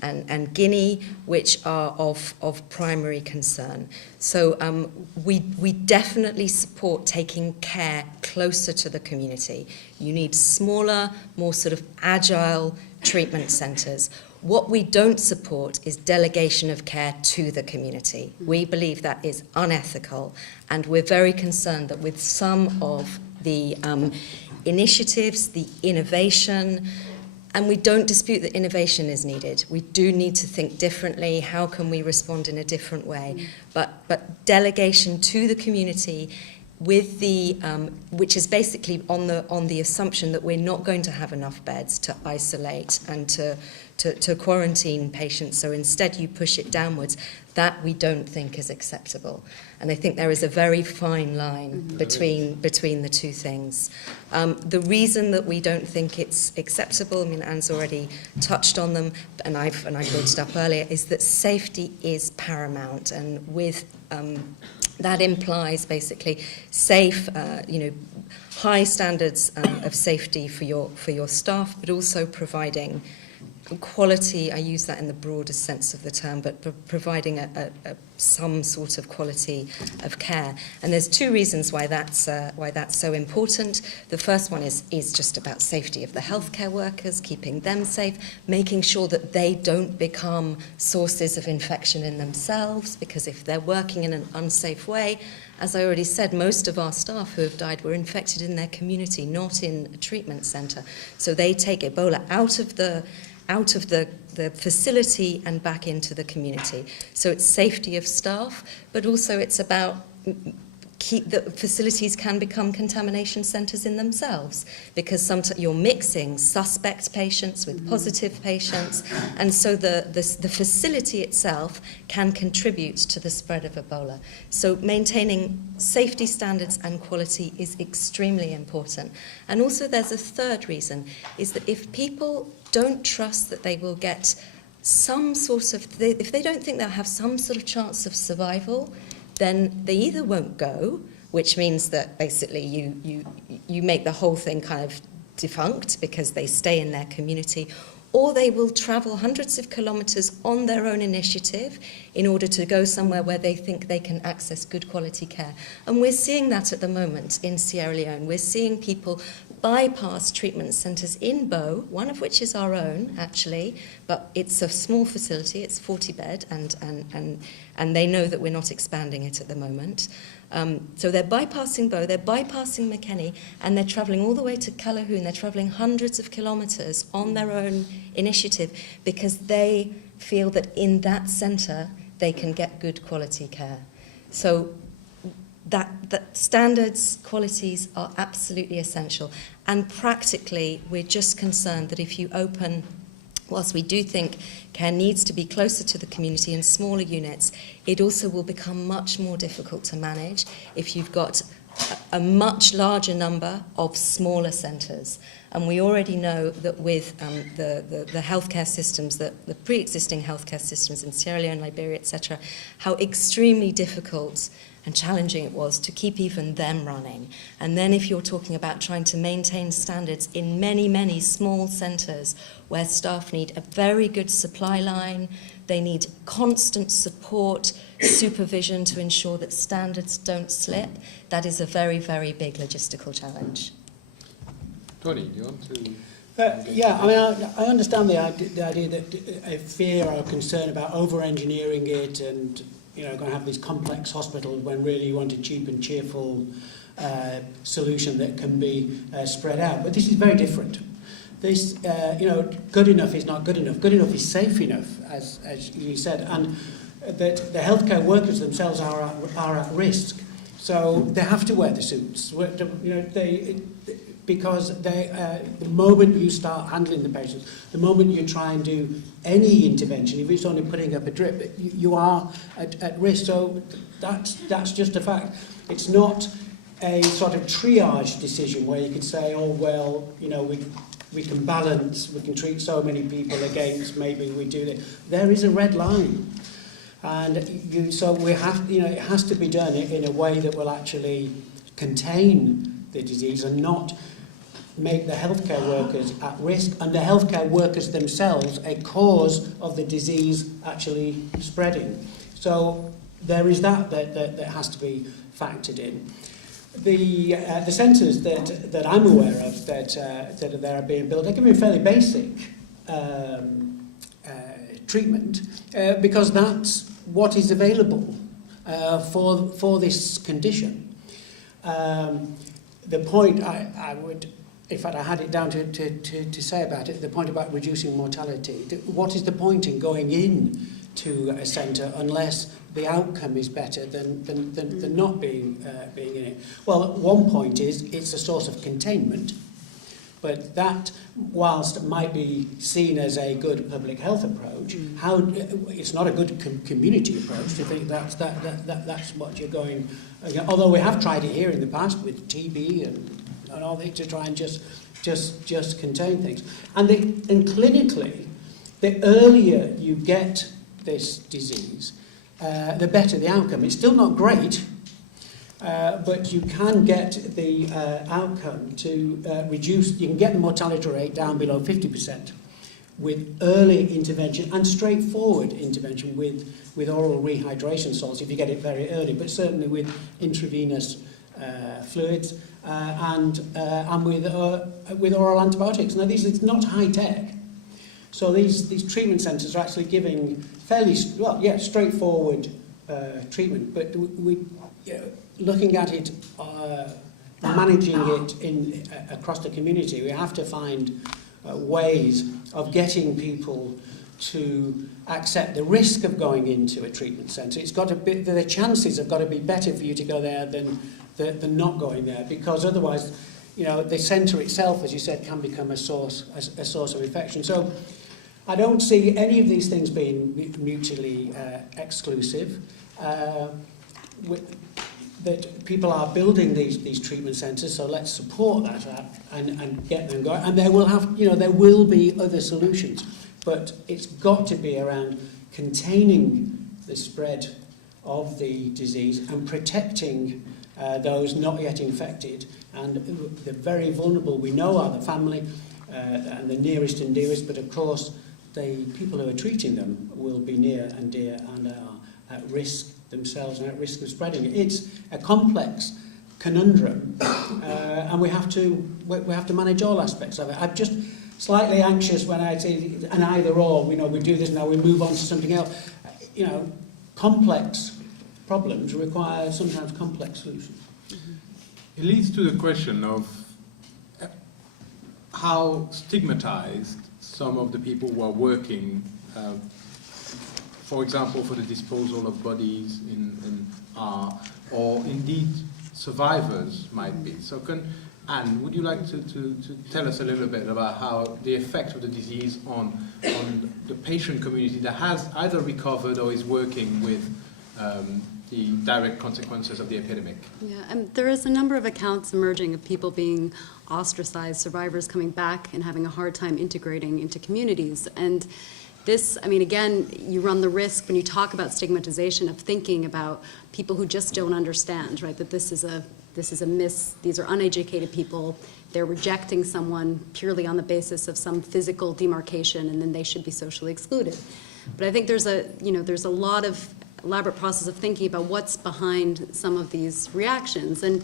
and Guinea, which are of primary concern. So we definitely support taking care closer to the community. You need smaller, more sort of agile treatment centres. What we don't support is delegation of care to the community. We believe that is unethical, and we're very concerned that with some of the initiatives, the innovation, and we don't dispute that innovation is needed. We do need to think differently. How can we respond in a different way? But delegation to the community, with the which is basically on the assumption that we're not going to have enough beds to isolate and to quarantine patients. So instead, you push it downwards. That we don't think is acceptable. And I think there is a very fine line between the two things. The reason that we don't think it's acceptable, I mean, Anne's already touched on them, and I brought it up earlier, is that safety is paramount. And with that implies basically safe, high standards of safety for your staff, but also providing quality. I use that in the broadest sense of the term, but providing some sort of quality of care. And there's two reasons why that's so important. The first one is just about safety of the healthcare workers, keeping them safe, making sure that they don't become sources of infection in themselves, because if they're working in an unsafe way, as I already said, most of our staff who have died were infected in their community, not in a treatment centre. So they take Ebola out of the facility and back into the community. So it's safety of staff, but also it's about the facilities can become contamination centres in themselves, because sometimes you're mixing suspect patients with positive patients, and so the facility itself can contribute to the spread of Ebola. So maintaining safety standards and quality is extremely important. And also there's a third reason, is that if people don't trust that they will get some sort of, if they don't think they'll have some sort of chance of survival, then they either won't go, which means that basically you make the whole thing kind of defunct because they stay in their community, or they will travel hundreds of kilometres on their own initiative in order to go somewhere where they think they can access good quality care. And we're seeing that at the moment in Sierra Leone. We're seeing people bypass treatment centres in Bo, one of which is our own, actually, but it's a small facility, it's 40 bed, and they know that we're not expanding it at the moment. So they're bypassing Bo, they're bypassing McKinney, and they're travelling all the way to Calhoun. They're travelling hundreds of kilometres on their own initiative because they feel that in that centre they can get good quality care. So that standards, qualities are absolutely essential. And practically, we're just concerned that if you open, whilst we do think care needs to be closer to the community in smaller units, it also will become much more difficult to manage if you've got a much larger number of smaller centres. And we already know that with the healthcare systems, the pre-existing healthcare systems in Sierra Leone, Liberia, etc., how extremely difficult and challenging it was to keep even them running. And then if you're talking about trying to maintain standards in many, many small centres where staff need a very good supply line, they need constant support, supervision to ensure that standards don't slip, that is a very, very big logistical challenge. Tony, do you want to... Yeah, I mean, I understand the idea that a fear or concern about over-engineering it and, you know, going to have these complex hospitals when really you want a cheap and cheerful solution that can be spread out. But this is very different. This, you know, good enough is not good enough. Good enough is safe enough, as you said, and that the healthcare workers themselves are at risk. So they have to wear the suits. You know, because the moment you start handling the patients, the moment you try and do any intervention, if it's only putting up a drip, you are at risk. So that's just a fact. It's not a sort of triage decision where you could say, oh, well, you know, we can balance, we can treat so many people against, maybe we do this. There is a red line. And so we have, you know, it has to be done in a way that will actually contain the disease and not make the healthcare workers at risk and the healthcare workers themselves a cause of the disease actually spreading. So there is that has to be factored in. The centres that I'm aware of that are being built are giving fairly basic treatment because that's what is available for this condition. The point I would, in fact, I had it down to say about it, the point about reducing mortality. What is the point in going in to a centre unless the outcome is better than not being in it? Well, one point is it's a source of containment, but that, whilst it might be seen as a good public health approach, it's not a good community approach to think that's what you're going. Although we have tried it here in the past with TB and all that to try and just contain things. And clinically, the earlier you get this disease, the better the outcome. It's still not great, but you can get the outcome to reduce, you can get the mortality rate down below 50% with early intervention and straightforward intervention with oral rehydration salts if you get it very early, but certainly with intravenous fluids and with oral antibiotics. Now, it's not high tech. So these treatment centres are actually giving fairly, straightforward treatment, but looking at it, managing it across the community, we have to find ways of getting people to accept the risk of going into a treatment centre. It's got to be, the chances have got to be better for you to go there than not going there, because otherwise, you know, the centre itself, as you said, can become a source of infection. So I don't see any of these things being mutually exclusive. That people are building these treatment centres, so let's support that and get them going. And there will be other solutions. but it's got to be around containing the spread of the disease and protecting those not yet infected. And the very vulnerable we know are the family and the nearest and dearest, but of course the people who are treating them will be near and dear and are at risk themselves and at risk of spreading it. It's a complex conundrum, and we have to manage all aspects of it. I'm just slightly anxious when I say an either or. We do this now, we move on to something else. Complex problems require sometimes complex solutions. It leads to the question of how stigmatized some of the people who are working, for example, for the disposal of bodies are, or indeed survivors might be. So Anne, would you like to tell us a little bit about how the effect of the disease on the patient community that has either recovered or is working with the direct consequences of the epidemic? Yeah, there is a number of accounts emerging of people being ostracized, survivors coming back and having a hard time integrating into communities. And this, again, you run the risk when you talk about stigmatization of thinking about people who just don't understand, right? That this is a miss, these are uneducated people, they're rejecting someone purely on the basis of some physical demarcation, and then they should be socially excluded. But I think there's a lot of elaborate process of thinking about what's behind some of these reactions. And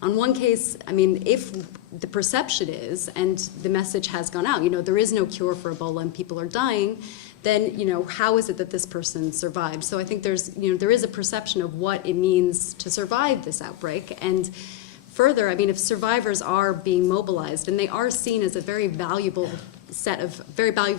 on one case, if the perception is, and the message has gone out, there is no cure for Ebola and people are dying, then, how is it that this person survived? So I think there is a perception of what it means to survive this outbreak. And further, if survivors are being mobilized, and they are seen as a very valuable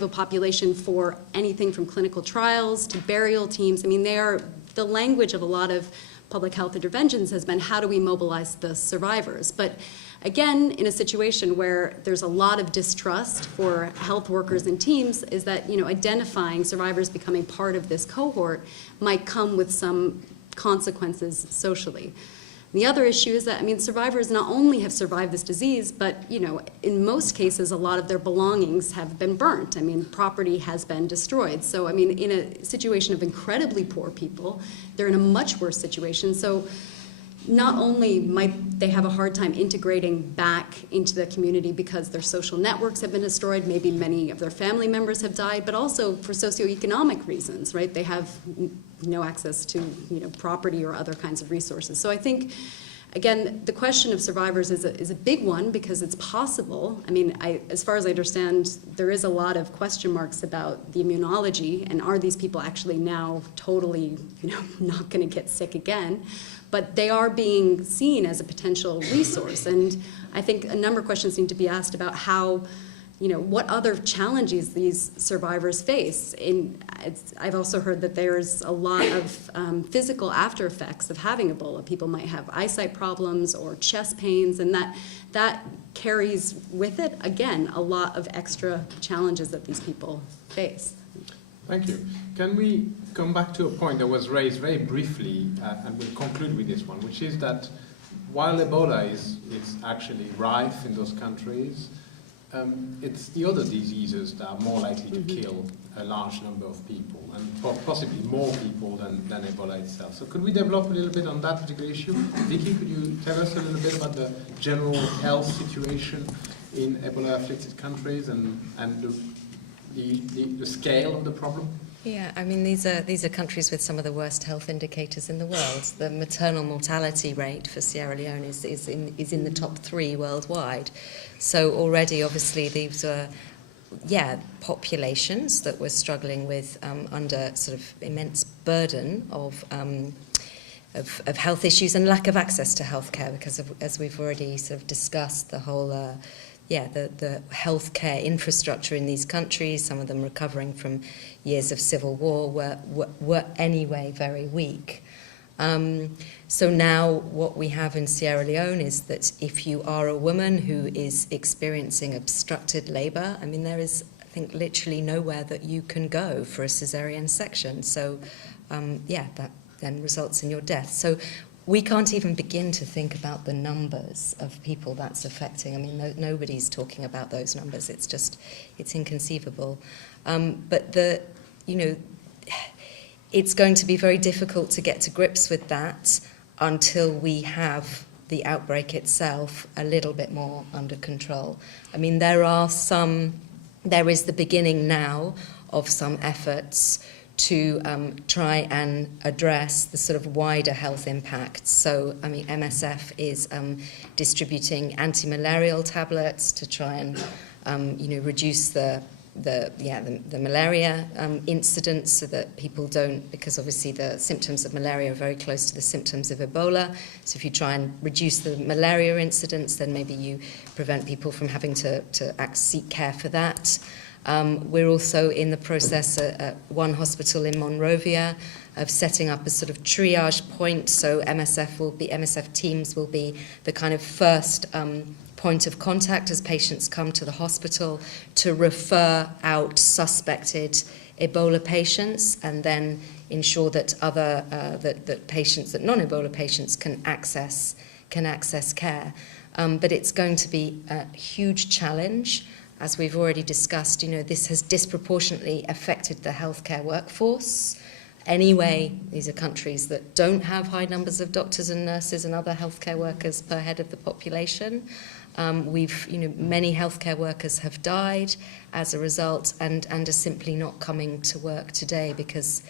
population for anything from clinical trials to burial teams. The language of a lot of public health interventions has been, how do we mobilize the survivors? But again, in a situation where there's a lot of distrust for health workers and teams, is that, identifying survivors becoming part of this cohort might come with some consequences socially. The other issue is that, survivors not only have survived this disease, but, in most cases, a lot of their belongings have been burnt. Property has been destroyed. So, in a situation of incredibly poor people, they're in a much worse situation. So, not only might they have a hard time integrating back into the community because their social networks have been destroyed, maybe many of their family members have died, but also for socioeconomic reasons, right? They have no access to property or other kinds of resources. So I think, again, the question of survivors is a big one because it's possible. As far as I understand, there is a lot of question marks about the immunology and are these people actually now totally not going to get sick again? But they are being seen as a potential resource. And I think a number of questions need to be asked about how, what other challenges these survivors face. I've also heard that there's a lot of physical after effects of having Ebola. People might have eyesight problems or chest pains, and that carries with it, again, a lot of extra challenges that these people face. Thank you. Can we come back to a point that was raised very briefly, and we'll conclude with this one, which is that while Ebola is actually rife in those countries, it's the other diseases that are more likely to kill a large number of people, and possibly more people than Ebola itself. So could we develop a little bit on that particular issue? Vicky, could you tell us a little bit about the general health situation in Ebola-afflicted countries and the scale of the problem? Yeah, these are countries with some of the worst health indicators in the world. The maternal mortality rate for Sierra Leone is in the top 3 worldwide. So already, obviously, these are populations that were struggling with under sort of immense burden of health issues and lack of access to healthcare, because as we've already sort of discussed, the whole the healthcare infrastructure in these countries, some of them recovering from years of civil war, were anyway very weak. So now what we have in Sierra Leone is that if you are a woman who is experiencing obstructed labour, there is, I think, literally nowhere that you can go for a caesarean section. So, that then results in your death. So we can't even begin to think about the numbers of people that's affecting. I mean, nobody's talking about those numbers. It's inconceivable. But it's going to be very difficult to get to grips with that until we have the outbreak itself a little bit more under control. I mean, there is the beginning now of some efforts to try and address the sort of wider health impacts. So, I mean, MSF is distributing anti-malarial tablets to try and, reduce the malaria incidence, so that people don't, because obviously the symptoms of malaria are very close to the symptoms of Ebola. So if you try and reduce the malaria incidence, then maybe you prevent people from having to seek care for that. We're also in the process at one hospital in Monrovia of setting up a sort of triage point. So MSF teams will be the kind of first point of contact as patients come to the hospital to refer out suspected Ebola patients, and then ensure that that patients, that non-Ebola patients can access care. But it's going to be a huge challenge. As we've already discussed, this has disproportionately affected the healthcare workforce. Anyway, these are countries that don't have high numbers of doctors and nurses and other healthcare workers per head of the population. Many healthcare workers have died as a result and are simply not coming to work today because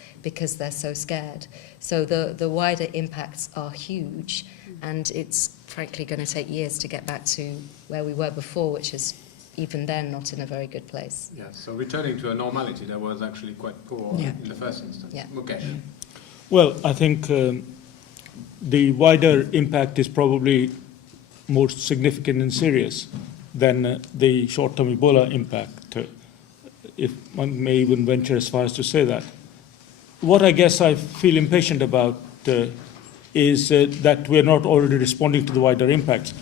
they're so scared. So the wider impacts are huge, and it's frankly going to take years to get back to where we were before, which is even then not in a very good place. Yeah, so returning to a normality that was actually quite poor in the first instance. Yeah. Mukesh. Well, I think the wider impact is probably more significant and serious than the short-term Ebola impact, if one may even venture as far as to say that. What I guess I feel impatient about is that we're not already responding to the wider impacts.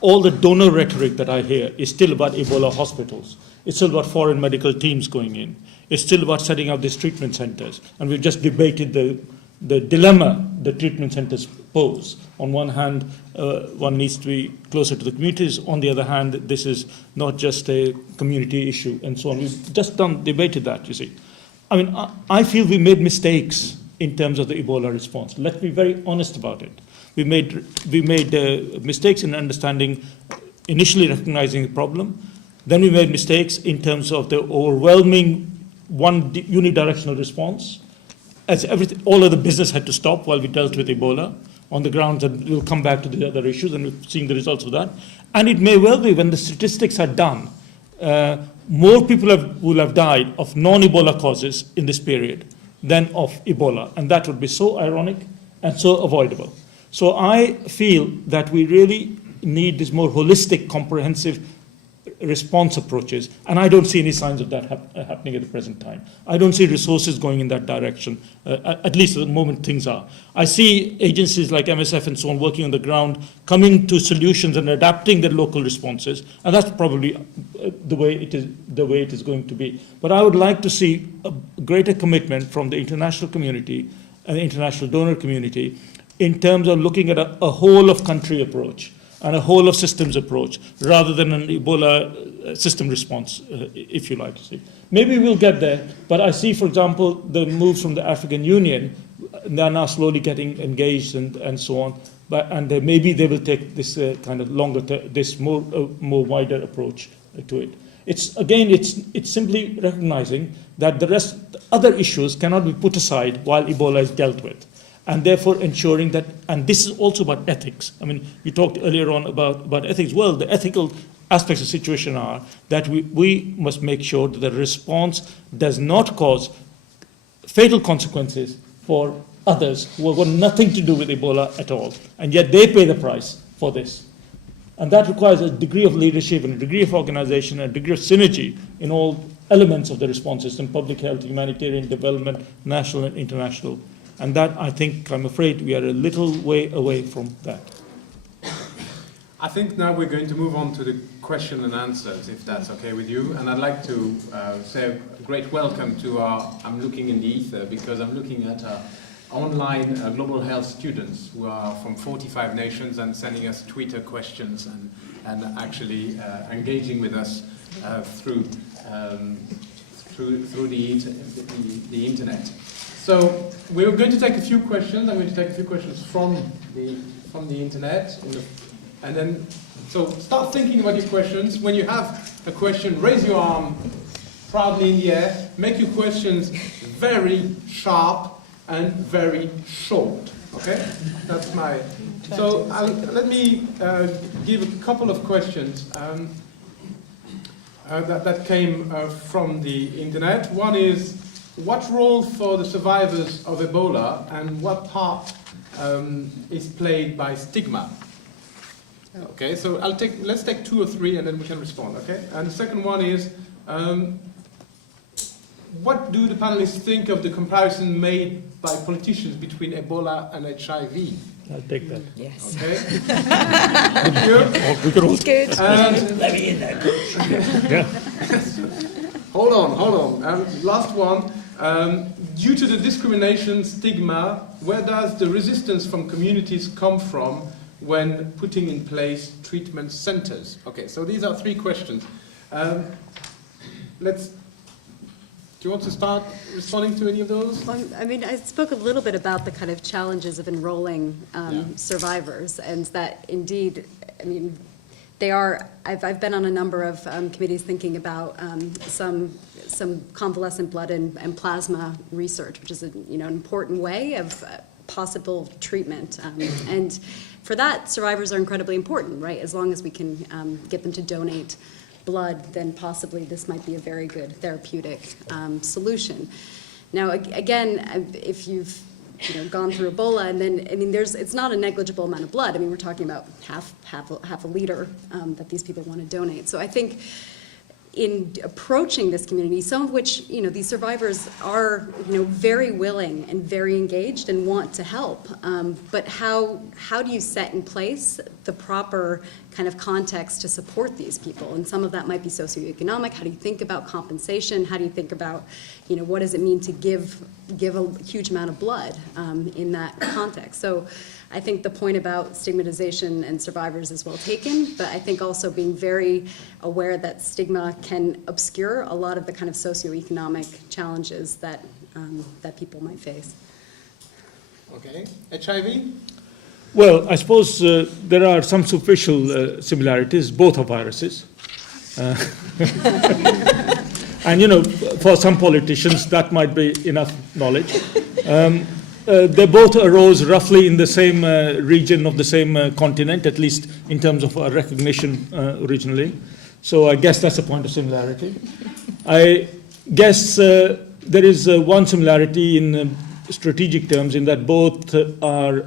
All the donor rhetoric that I hear is still about Ebola hospitals. It's still about foreign medical teams going in. It's still about setting up these treatment centers. And we've just debated the dilemma the treatment centers pose. On one hand, one needs to be closer to the communities. On the other hand, this is not just a community issue and so on. We've just debated that, you see. I mean, I feel we made mistakes in terms of the Ebola response. Let's be very honest about it. We made mistakes in understanding, initially recognizing the problem. Then we made mistakes in terms of the overwhelming unidirectional response. As all of the business had to stop while we dealt with Ebola on the grounds that we'll come back to the other issues, and we're seeing the results of that. And it may well be, when the statistics are done, more people will have died of non-Ebola causes in this period than of Ebola. And that would be so ironic and so avoidable. So I feel that we really need this more holistic, comprehensive response approaches, and I don't see any signs of that happening at the present time. I don't see resources going in that direction, at least at the moment things are. I see agencies like MSF and so on working on the ground, coming to solutions and adapting their local responses, and that's probably the way it is going to be. But I would like to see a greater commitment from the international community and the international donor community in terms of looking at a whole of country approach and a whole of systems approach, rather than an Ebola system response, if you like to see. Maybe we'll get there, but I see, for example, the moves from the African Union. They are now slowly getting engaged and so on, and maybe they will take this kind of this more wider approach to it. It's simply recognizing that the other issues cannot be put aside while Ebola is dealt with. And therefore ensuring that, and this is also about ethics. I mean, we talked earlier on about ethics. Well, the ethical aspects of the situation are that we must make sure that the response does not cause fatal consequences for others who have got nothing to do with Ebola at all, and yet they pay the price for this. And that requires a degree of leadership and a degree of organization and a degree of synergy in all elements of the response system: public health, humanitarian development, national and international. And that, I think, I'm afraid we are a little way away from that. I think now we're going to move on to the question and answers, if that's okay with you. And I'd like to say a great welcome to I'm looking in the ether because I'm looking at online global health students who are from 45 nations and sending us Twitter questions and actually engaging with us through the internet. So we're going to take a few questions. I'm going to take a few questions from the internet, and then so start thinking about your questions. When you have a question, raise your arm proudly in the air. Make your questions very sharp and very short. Okay, that's my. So let me give a couple of questions that came from the internet. One is, what role for the survivors of Ebola, and what part is played by stigma? Okay, so let's take 2 or 3 and then we can respond, okay? And the second one is, what do the panelists think of the comparison made by politicians between Ebola and HIV? I'll take that. Yes. Okay? Thank you. We can all... Good. And Let me in there, coach. Yeah. hold on. Last one. Due to the discrimination stigma, where does the resistance from communities come from when putting in place treatment centers? Okay, so these are 3 questions. Do you want to start responding to any of those? Well, I mean, I spoke a little bit about the kind of challenges of enrolling Yeah. survivors, and that indeed, I mean, they are. I've been on a number of committees thinking about some convalescent blood and plasma research, which is an important way of possible treatment, and for that, survivors are incredibly important, right? As long as we can get them to donate blood, then possibly this might be a very good therapeutic solution. Now, again, if you've gone through Ebola, and then it's not a negligible amount of blood. I mean, we're talking about half a liter that these people want to donate. So I think in approaching this community, some of which these survivors are very willing and very engaged and want to help, but how do you set in place the proper kind of context to support these people? And some of that might be socioeconomic. How do you think about compensation? How do you think about what does it mean to give a huge amount of blood in that context? So I think the point about stigmatization and survivors is well taken, but I think also being very aware that stigma can obscure a lot of the kind of socioeconomic challenges that people might face. Okay. HIV? Well, I suppose there are some superficial similarities. Both are viruses. And, for some politicians, that might be enough knowledge. They both arose roughly in the same region of the same continent, at least in terms of recognition originally. So I guess that's a point of similarity. I guess there is one similarity in strategic terms, in that both are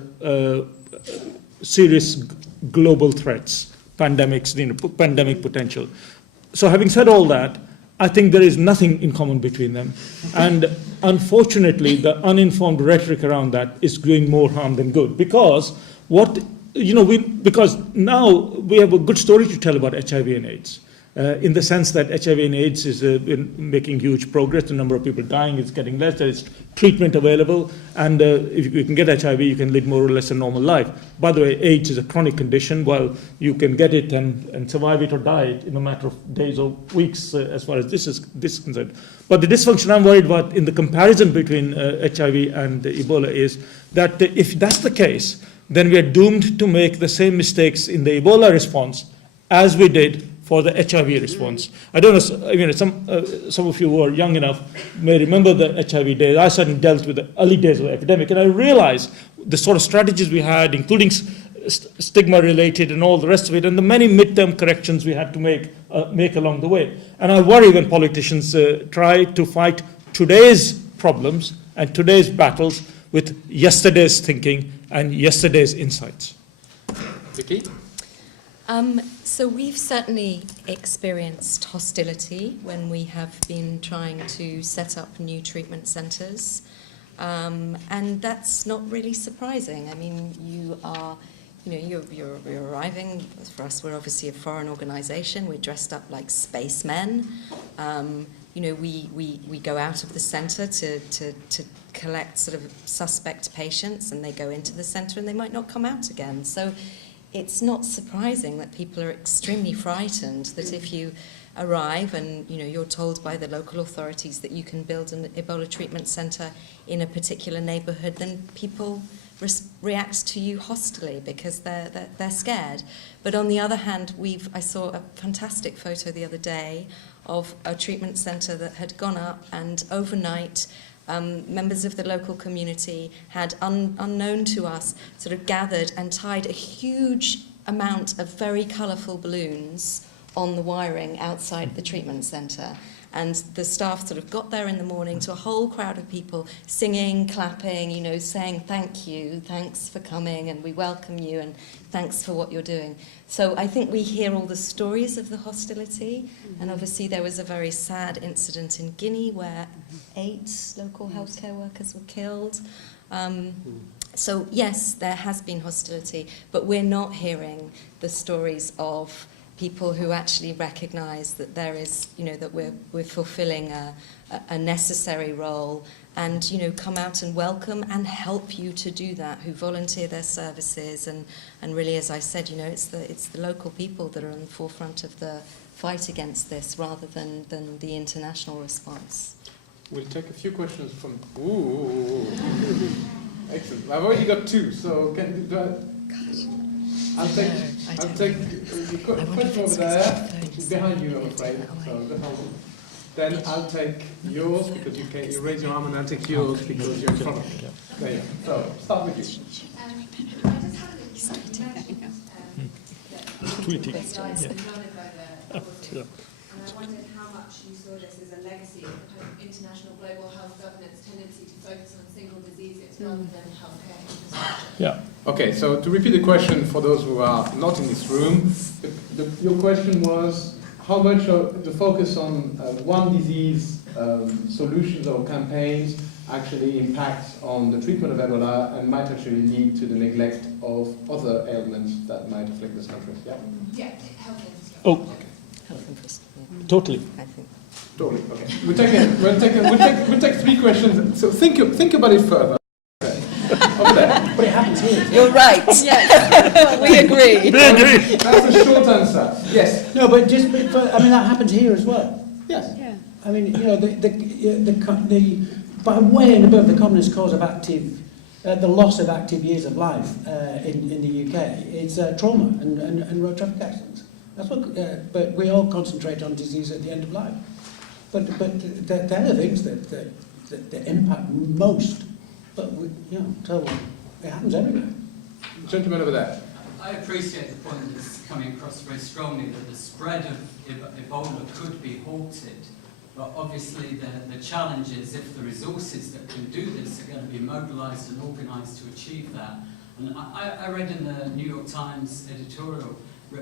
serious global threats, pandemics, pandemic potential. So having said all that, I think there is nothing in common between them. And unfortunately, the uninformed rhetoric around that is doing more harm than good. Because because now we have a good story to tell about HIV and AIDS. In the sense that HIV and AIDS is making huge progress. The number of people dying is getting less. There is treatment available. And if you can get HIV, you can lead more or less a normal life. By the way, AIDS is a chronic condition. Well, you can get it and survive it or die in a matter of days or weeks as far as this is concerned. But the dysfunction I'm worried about in the comparison between HIV and Ebola is that if that's the case, then we are doomed to make the same mistakes in the Ebola response as we did for the HIV response. I don't know, some of you who are young enough may remember the HIV days. I certainly dealt with the early days of the epidemic, and I realized the sort of strategies we had, including stigma-related and all the rest of it, and the many midterm corrections we had to make along the way. And I worry when politicians try to fight today's problems and today's battles with yesterday's thinking and yesterday's insights. Vicky? So we've certainly experienced hostility when we have been trying to set up new treatment centres, and that's not really surprising. I mean, you're arriving. For us, we're obviously a foreign organisation. We're dressed up like spacemen. We go out of the centre to collect sort of suspect patients, and they go into the centre and they might not come out again. So it's not surprising that people are extremely frightened that if you arrive and you're told by the local authorities that you can build an Ebola treatment centre in a particular neighbourhood, then people react to you hostilely because they're scared. But on the other hand, I saw a fantastic photo the other day of a treatment centre that had gone up, and overnight members of the local community had, unknown to us, sort of gathered and tied a huge amount of very colourful balloons on the wiring outside the treatment centre. And the staff sort of got there in the morning to a whole crowd of people singing, clapping, saying thank you, thanks for coming, and we welcome you, and thanks for what you're doing. So I think we hear all the stories of the hostility, and obviously there was a very sad incident in Guinea where 8 local healthcare workers were killed. So yes, there has been hostility, but we're not hearing the stories of people who actually recognise that there is, that we're fulfilling a necessary role, and come out and welcome and help you to do that, who volunteer their services, and really, as I said, it's the local people that are on the forefront of the fight against this rather than the international response. We'll take a few questions from. Ooh. Excellent. I've already got 2, so can do I? I'll take the question over there, behind you, I'm afraid. So then I'll take yours because you raise your arm, and I'll take yours because you're in front of me. There you go. So start with you. Tweeting. And I wondered how much you saw this as a legacy of the kind of international global health governance tendency to focus on single diseases rather than healthcare infrastructure. Yeah. Okay, so to repeat the question for those who are not in this room, your question was how much of the focus on one disease solutions or campaigns actually impact on the treatment of Ebola and might actually lead to the neglect of other ailments that might afflict this country. Yeah? Yeah, health infrastructure. Oh, Health infrastructure, totally. I think. Totally. Okay. We'll take 3 questions. So think about it further. Okay. Over there. But it happens here. You're right. Yes, we agree. That's a short answer. Yes. No, but that happens here as well. Yes. Yeah. I mean, by way and above the commonest cause of the loss of active years of life in the UK, it's trauma and road traffic accidents. That's what. But we all concentrate on disease at the end of life. But they're the things that impact most. But so it happens everywhere. Gentleman over there. I appreciate the point that's coming across very strongly that the spread of Ebola could be halted. But obviously the challenge is if the resources that can do this are going to be mobilised and organised to achieve that. And I read in the New York Times editorial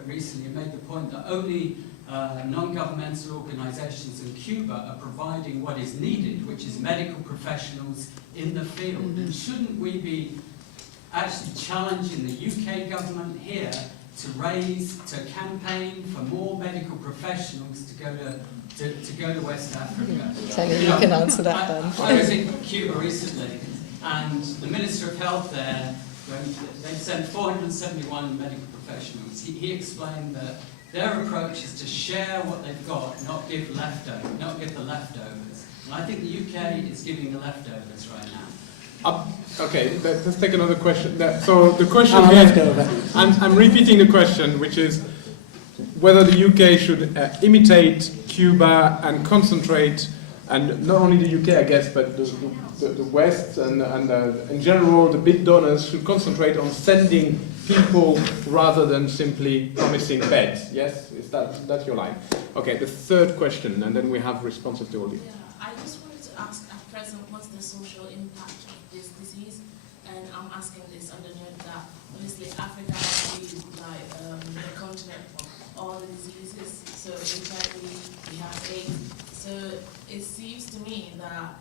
recently made the point that only non-governmental organisations in Cuba are providing what is needed, which is medical professionals in the field. And shouldn't we be actually challenging the UK government here to campaign for more medical professionals to go to West Africa? Tony, you can answer that then. I was in Cuba recently, and the Minister of Health there, they sent 471 medical professionals. He explained that their approach is to share what they've got, not give the leftovers. And I think the UK is giving the leftovers right now. Okay, let's take another question. So the question here, I'm repeating the question, which is whether the UK should imitate Cuba and concentrate, and not only the UK, I guess, but the West and in general, the big donors should concentrate on sending people rather than simply promising beds. Yes, that's your line. Okay, the third question, and then we have responses to all these. Yeah, I just wanted to ask at present what's the social impact of this disease, and I'm asking this on the note that obviously Africa has been like the continent of all the diseases. So HIV, we have AIDS. So it seems to me that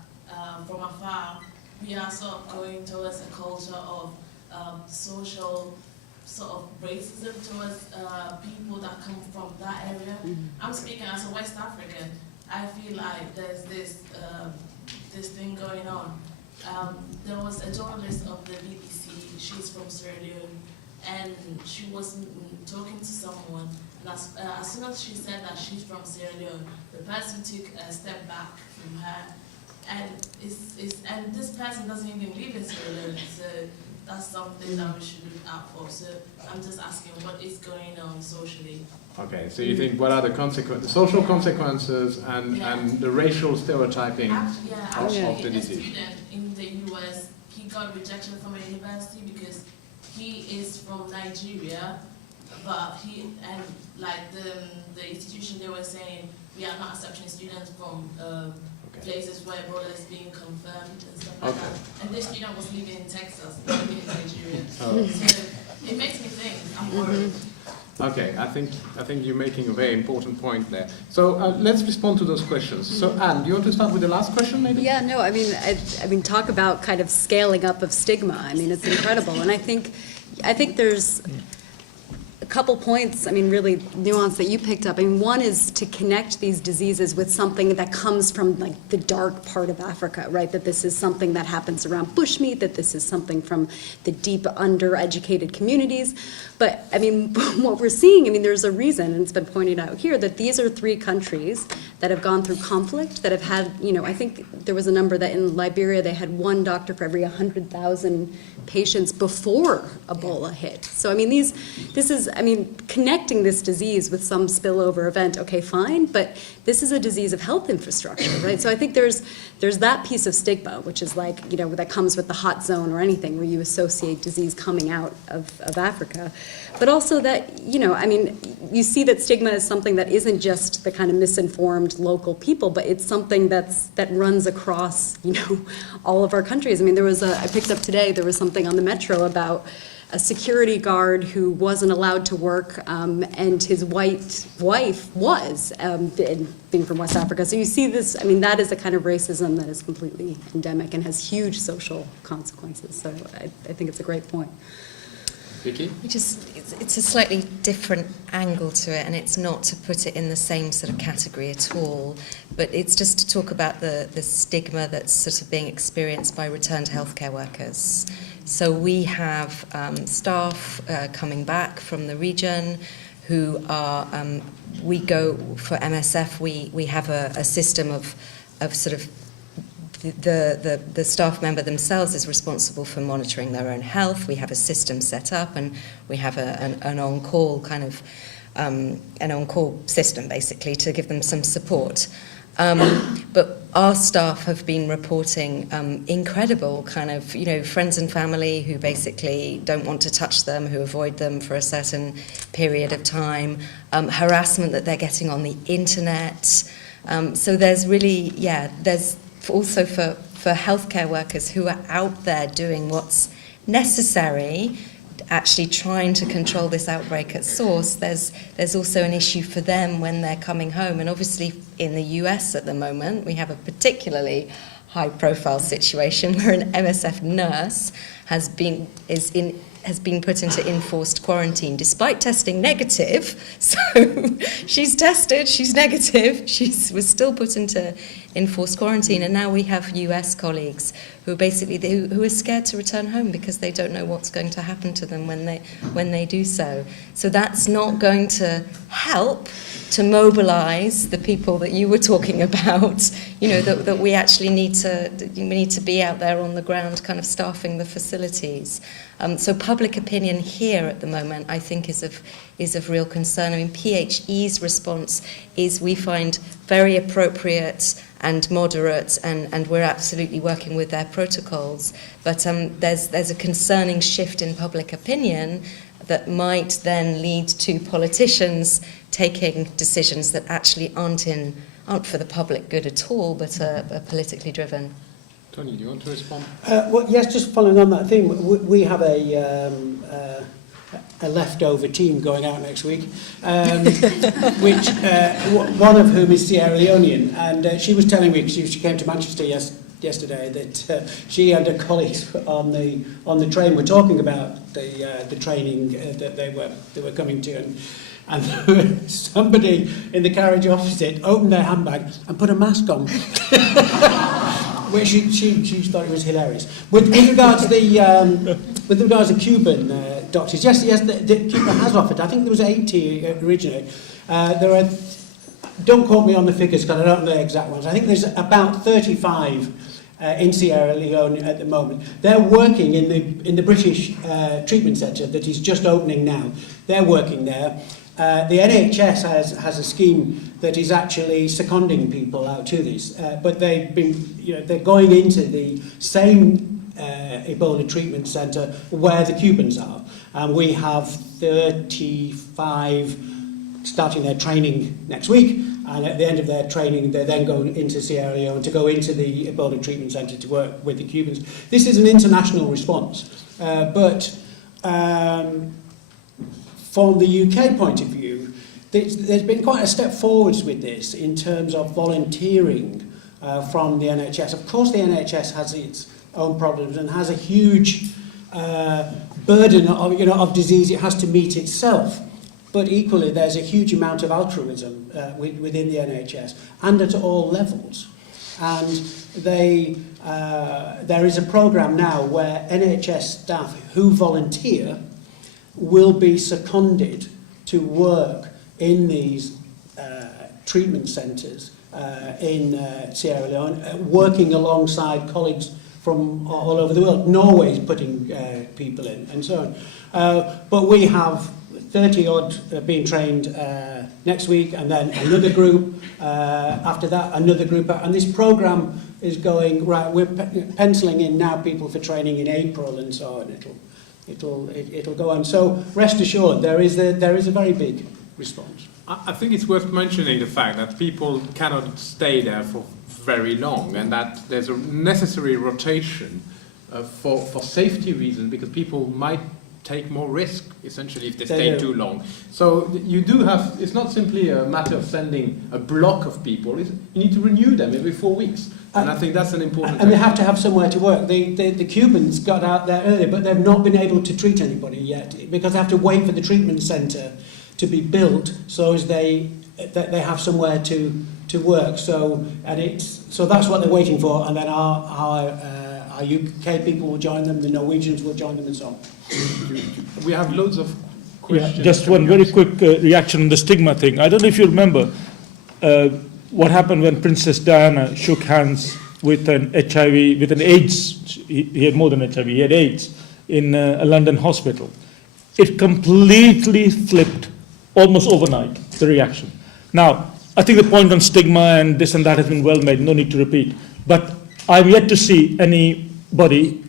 from afar we are sort of going towards a culture of social sort of racism towards people that come from that area. I'm speaking as a West African. I feel like there's this this thing going on there was a journalist of the BBC, she's from Sierra Leone, and she was talking to someone, and as soon as she said that she's from Sierra Leone, the person took a step back from her, and and this person doesn't even live in Sierra Leone, so that's something that we should look out for. So I'm just asking what is going on socially. Okay, so you think what are the social consequences and the racial stereotyping of the A disease? student in the US, he got rejection from a university because he is from Nigeria, but the institution, they were saying we are not accepting students from places where Ebola is being confirmed and stuff like that. And this student was living in Texas, not living in Nigeria. So it makes me think, I'm worried. Okay, I think you're making a very important point there. So let's respond to those questions. So Anne, do you want to start with the last question, maybe? Yeah, no, I mean, talk about kind of scaling up of stigma. I mean, it's incredible, and I think there's a couple points, I mean, really nuanced that you picked up. I mean, one is to connect these diseases with something that comes from like the dark part of Africa, right? That this is something that happens around bushmeat, that this is something from the deep undereducated communities. But I mean, what we're seeing, I mean, there's a reason, and it's been pointed out here, that these are 3 countries that have gone through conflict, that have had, you know, I think there was a number that in Liberia they had 1 doctor for every 100,000 patients before Ebola hit. So I mean, this is, I mean, connecting this disease with some spillover event, okay, fine, but this is a disease of health infrastructure, right? So I think there's that piece of stigma, which is like, you know, that comes with the hot zone or anything where you associate disease coming out of Africa. But also that, you know, I mean, you see that stigma is something that isn't just the kind of misinformed local people, but it's something that runs across, you know, all of our countries. I mean, I picked up today, there was something on the Metro about a security guard who wasn't allowed to work, and his white wife was, being from West Africa. So you see this, I mean, that is a kind of racism that is completely endemic and has huge social consequences. So I think it's a great point. Vicky? It's a slightly different angle to it, and it's not to put it in the same sort of category at all, but it's just to talk about the stigma that's sort of being experienced by returned healthcare workers. So we have staff coming back from the region who are, we go for MSF, we have a system of sort of the staff member themselves is responsible for monitoring their own health. We have a system set up, and we have an on-call kind of an on-call system basically to give them some support. But our staff have been reporting incredible kind of, you know, friends and family who basically don't want to touch them, who avoid them for a certain period of time, harassment that they're getting on the internet. So there's really, there's also for healthcare workers who are out there doing what's necessary, actually trying to control this outbreak at source, there's also an issue for them when they're coming home. And obviously in the US at the moment, we have a particularly high-profile situation where an MSF nurse has been put into enforced quarantine despite testing negative. So she's tested, she's negative, she was still put into enforced quarantine, and now we have US colleagues who basically who are scared to return home because they don't know what's going to happen to them when they do so. So that's not going to help to mobilize the people that you were talking about, you know, that we actually need to be out there on the ground kind of staffing the facilities. So public opinion here at the moment, I think, is of real concern. I mean, PHE's response is, we find, very appropriate and moderate, and we're absolutely working with their protocols. But there's a concerning shift in public opinion that might then lead to politicians taking decisions that actually aren't for the public good at all, but are politically driven. Tony, do you want to respond? Well, yes, just following on that theme, we have a leftover team going out next week, which one of whom is Sierra Leonean, and she was telling me, she came to Manchester yesterday, that she and her colleagues on the train were talking about the training that they were coming to, and somebody in the carriage opposite opened their handbag and put a mask on. Well, she thought it was hilarious. With regards to the Cuban doctors, yes, Cuba has offered. I think there was 80 originally. There are. Don't quote me on the figures because I don't know the exact ones. I think there's about 35 in Sierra Leone at the moment. They're working in the British treatment centre that is just opening now. They're working there. The NHS has a scheme that is actually seconding people out to this, but they've been, they're going into the same Ebola treatment centre where the Cubans are, and we have 35 starting their training next week, and at the end of their training they then go into Sierra Leone to go into the Ebola treatment centre to work with the Cubans. This is an international response, but from the UK point of view, there's been quite a step forwards with this in terms of volunteering from the NHS. Of course the NHS has its own problems and has a huge burden of disease it has to meet itself. But equally, there's a huge amount of altruism within the NHS and at all levels. And there is a programme now where NHS staff who volunteer will be seconded to work in these treatment centres in Sierra Leone, working alongside colleagues from all over the world. Norway is putting people in, and so on. But we have 30-odd being trained next week, and then another group after that, another group. And this programme is going, right, we're penciling in now people for training in April and so on. It'll go on. So rest assured, there is a very big response. I think it's worth mentioning the fact that people cannot stay there for very long, and that there's a necessary rotation for safety reasons, because people might take more risk, essentially, if they stay too long. So you do have, it's not simply a matter of sending a block of people, you need to renew them every 4 weeks. And I think that's an important And they have to have somewhere to work. The Cubans got out there earlier, but they've not been able to treat anybody yet, because they have to wait for the treatment centre to be built so as they have somewhere to work. So that's what they're waiting for, and then our UK people will join them, the Norwegians will join them, and so on. We have loads of questions. Yeah, just one very quick reaction on the stigma thing. I don't know if you remember what happened when Princess Diana shook hands with an HIV, with an AIDS, he had more than HIV, he had AIDS, in a London hospital. It completely flipped, almost overnight, the reaction. Now, I think the point on stigma and this and that has been well made, no need to repeat. But I've yet to see anybody,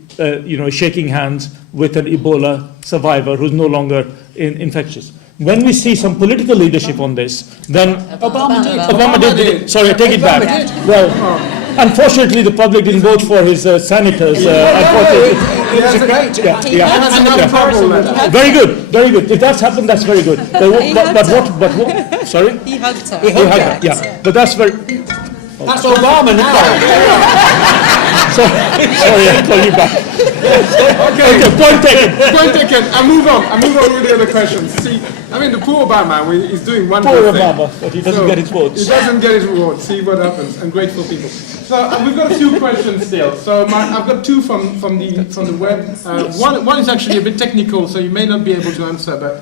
shaking hands with an Ebola survivor who's no longer infectious. When we see some political leadership on this, then Obama did. Sorry, I take it back. Well, unfortunately, the public didn't vote for his senators. Unfortunately, Very good. If that's happened, that's very good. But what? Sorry. He hugged her. He hugged her. Yeah, but that's very. That's Obama now. Sorry, I'll call you back. Okay, point taken. I move on with the other questions. See, I mean, the poor Obama is doing one poor thing. Obama, but he doesn't get his votes. He doesn't get his votes. See what happens. Ungrateful people. So we've got a few questions still. So I've got two from the web. One is actually a bit technical, so you may not be able to answer. But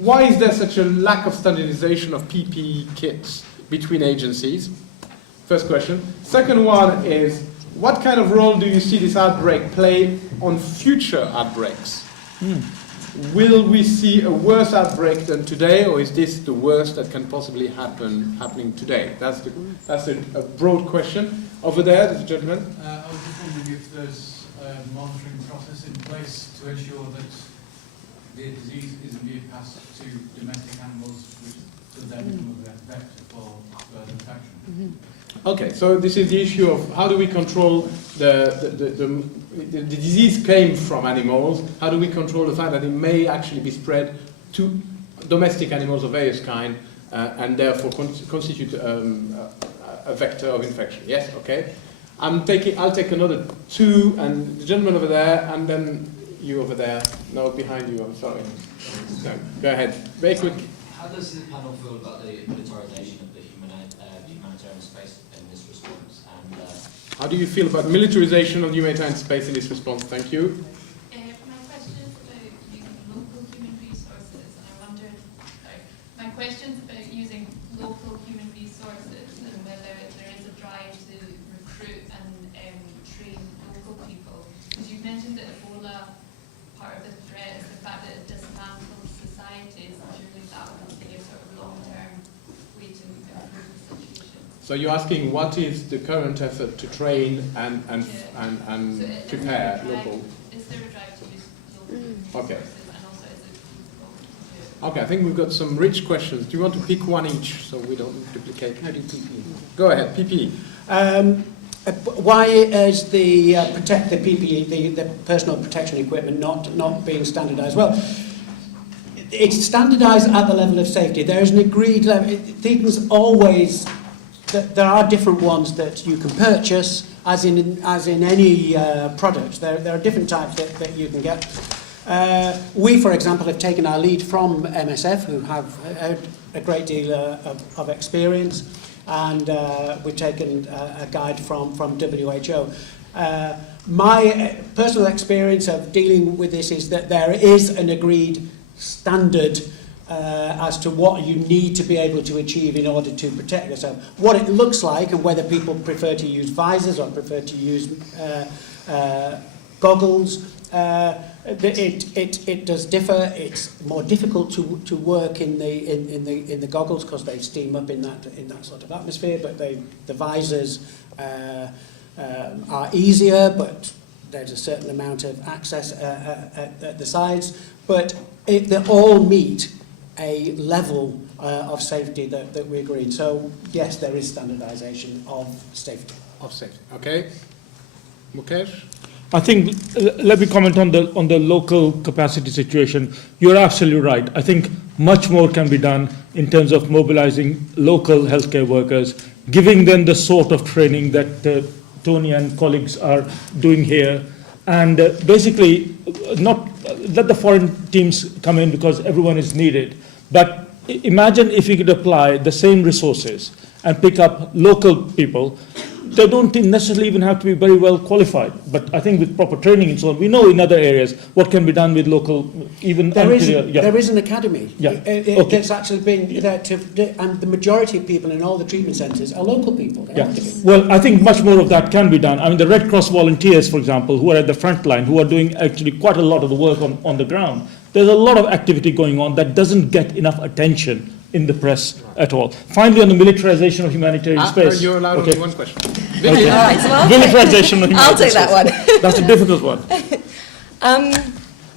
why is there such a lack of standardization of PPE kits between agencies? First question. Second one is, what kind of role do you see this outbreak play on future outbreaks? Will we see a worse outbreak than today, or is this the worst that can possibly happening today? That's a broad question. Over there, there's a gentleman. I was just wondering if there's a monitoring process in place to ensure that the disease isn't being passed to domestic animals, which could then become a vector for further infection. Okay, so this is the issue of how do we control the disease came from animals, how do we control the fact that it may actually be spread to domestic animals of various kind and therefore constitute a vector of infection. Yes, okay. I'll take another two, and the gentleman over there, and then you over there. No, behind you, I'm sorry. No, go ahead, very quick. How does the panel feel about the militarization of the humanitarian space in this response? And How do you feel about militarization of humanitarian space in this response? Thank you. My question is about using local human resources, and I wondered, my question's about using local human resources and whether there is a drive to recruit and train local people. Because you mentioned that Ebola, part of the threat is the fact that it dismantles societies, and surely that would be a sort of long-term way to improve the situation. So you're asking what is the current effort to train and prepare local? Is there a drive to use local resources, Okay. and also is it feasible to do it? Okay, I think we've got some rich questions. Do you want to pick one each so we don't duplicate? How do you PP? Go ahead, PP. Why is the PPE, the personal protection equipment, not being standardised? Well, it's standardised at the level of safety. There is an agreed level. Things always, there are different ones that you can purchase, as in any product. There are different types that you can get. We, for example, have taken our lead from MSF, who have a great deal of experience, and we've taken a guide from WHO. My personal experience of dealing with this is that there is an agreed standard as to what you need to be able to achieve in order to protect yourself. What it looks like, and whether people prefer to use visors or prefer to use goggles, it does differ. It's more difficult to work in the goggles because they steam up in that sort of atmosphere. But the visors are easier, but there's a certain amount of access at the sides. But they all meet a level of safety that we agreed. So yes, there is standardisation of safety. Of safety. Okay. Mukesh? I think, let me comment on the local capacity situation. You're absolutely right. I think much more can be done in terms of mobilizing local healthcare workers, giving them the sort of training that Tony and colleagues are doing here, and basically not let the foreign teams come in because everyone is needed. But imagine if we could apply the same resources and pick up local people. They don't necessarily even have to be very well qualified, but I think with proper training and so on, we know in other areas what can be done with local, even there is an academy. Yeah. That's actually been there and the majority of people in all the treatment centres are local people. They have to be. Well, I think much more of that can be done. I mean, the Red Cross volunteers, for example, who are at the front line, who are doing actually quite a lot of the work on the ground. There's a lot of activity going on that doesn't get enough attention in the press at all. Finally, on the militarization of humanitarian space. You're allowed only one question. All right, so Militarization of humanitarian I'll take that space. one. That's a difficult one.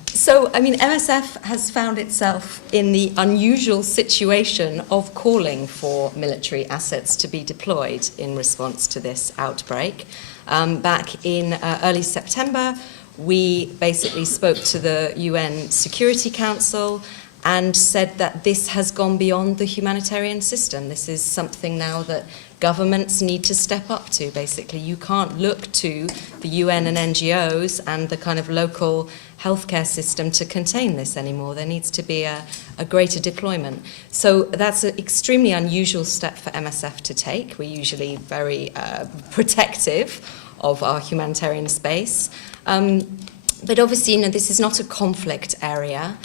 So, I mean, MSF has found itself in the unusual situation of calling for military assets to be deployed in response to this outbreak. Back in early September, we basically spoke to the UN Security Council and said that this has gone beyond the humanitarian system. This is something now that governments need to step up to, basically. You can't look to the UN and NGOs and the kind of local healthcare system to contain this anymore. There needs to be a greater deployment. So that's an extremely unusual step for MSF to take. We're usually very protective of our humanitarian space. But obviously, you know, this is not a conflict area.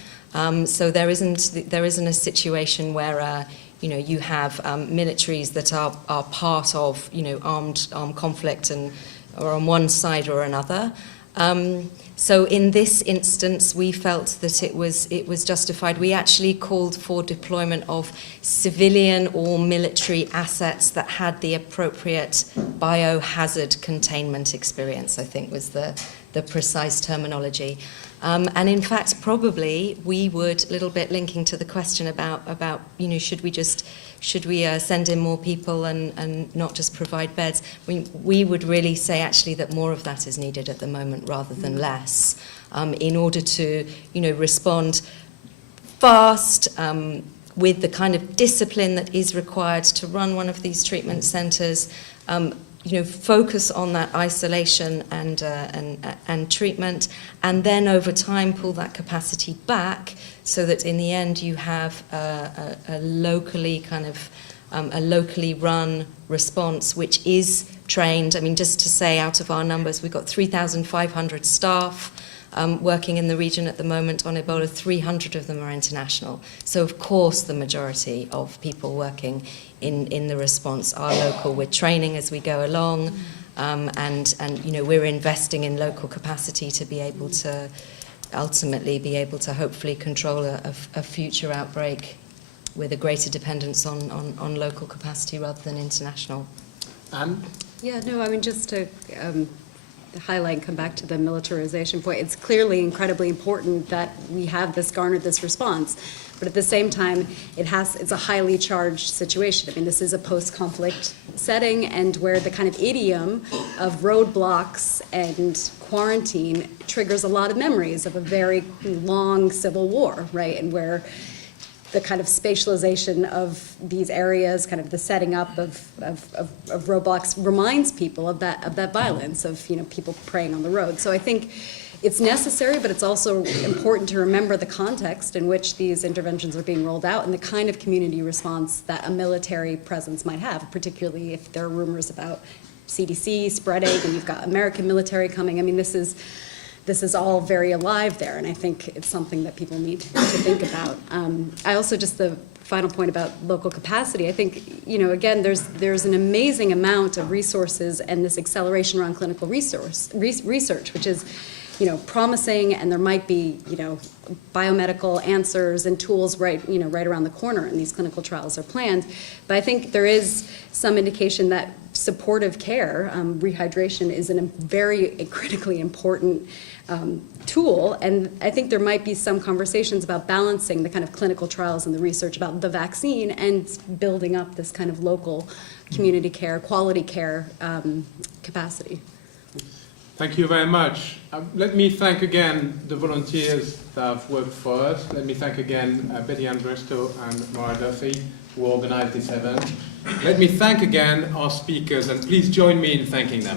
So there isn't a situation where you have militaries that are part of armed conflict and or on one side or another. So in this instance, we felt that it was justified. We actually called for deployment of civilian or military assets that had the appropriate biohazard containment experience, I think was the precise terminology. And in fact, probably we would, a little bit linking to the question about should we send in more people and not just provide beds? We would really say actually that more of that is needed at the moment rather than less, in order to respond fast, with the kind of discipline that is required to run one of these treatment centres. Focus on that isolation and treatment, and then over time pull that capacity back so that in the end you have a locally kind of a locally run response which is trained. I mean, just to say, out of our numbers, we've got 3,500 staff working in the region at the moment on Ebola. 300 of them are international. So, of course, the majority of people working in the response are local. We're training as we go along, and you know, we're investing in local capacity to be able to ultimately be able to hopefully control a future outbreak with a greater dependence on local capacity rather than international. Anne? Yeah, no, I mean, just to highlight and come back to the militarization point, it's clearly incredibly important that we have garnered this response. But at the same time, it's a highly charged situation. I mean, this is a post-conflict setting, and where the kind of idiom of roadblocks and quarantine triggers a lot of memories of a very long civil war, right? And where the kind of spatialization of these areas, kind of the setting up of roadblocks reminds people of that violence, of, you know, people praying on the road. So I think it's necessary, but it's also important to remember the context in which these interventions are being rolled out and the kind of community response that a military presence might have, particularly if there are rumors about CDC spreading and you've got American military coming. I mean, this is all very alive there, and I think it's something that people need to think about. I also, just the final point about local capacity, I think, you know, again, there's an amazing amount of resources and this acceleration around clinical research, which is, you know, promising, and there might be, you know, biomedical answers and tools right around the corner, and these clinical trials are planned. But I think there is some indication that supportive care, rehydration, is a very critically important tool, and I think there might be some conversations about balancing the kind of clinical trials and the research about the vaccine and building up this kind of local community care, quality care capacity. Thank you very much. Let me thank again the volunteers that have worked for us. Let me thank again Betty Andresto and Maura Duffy, who organized this event. Let me thank again our speakers, and please join me in thanking them.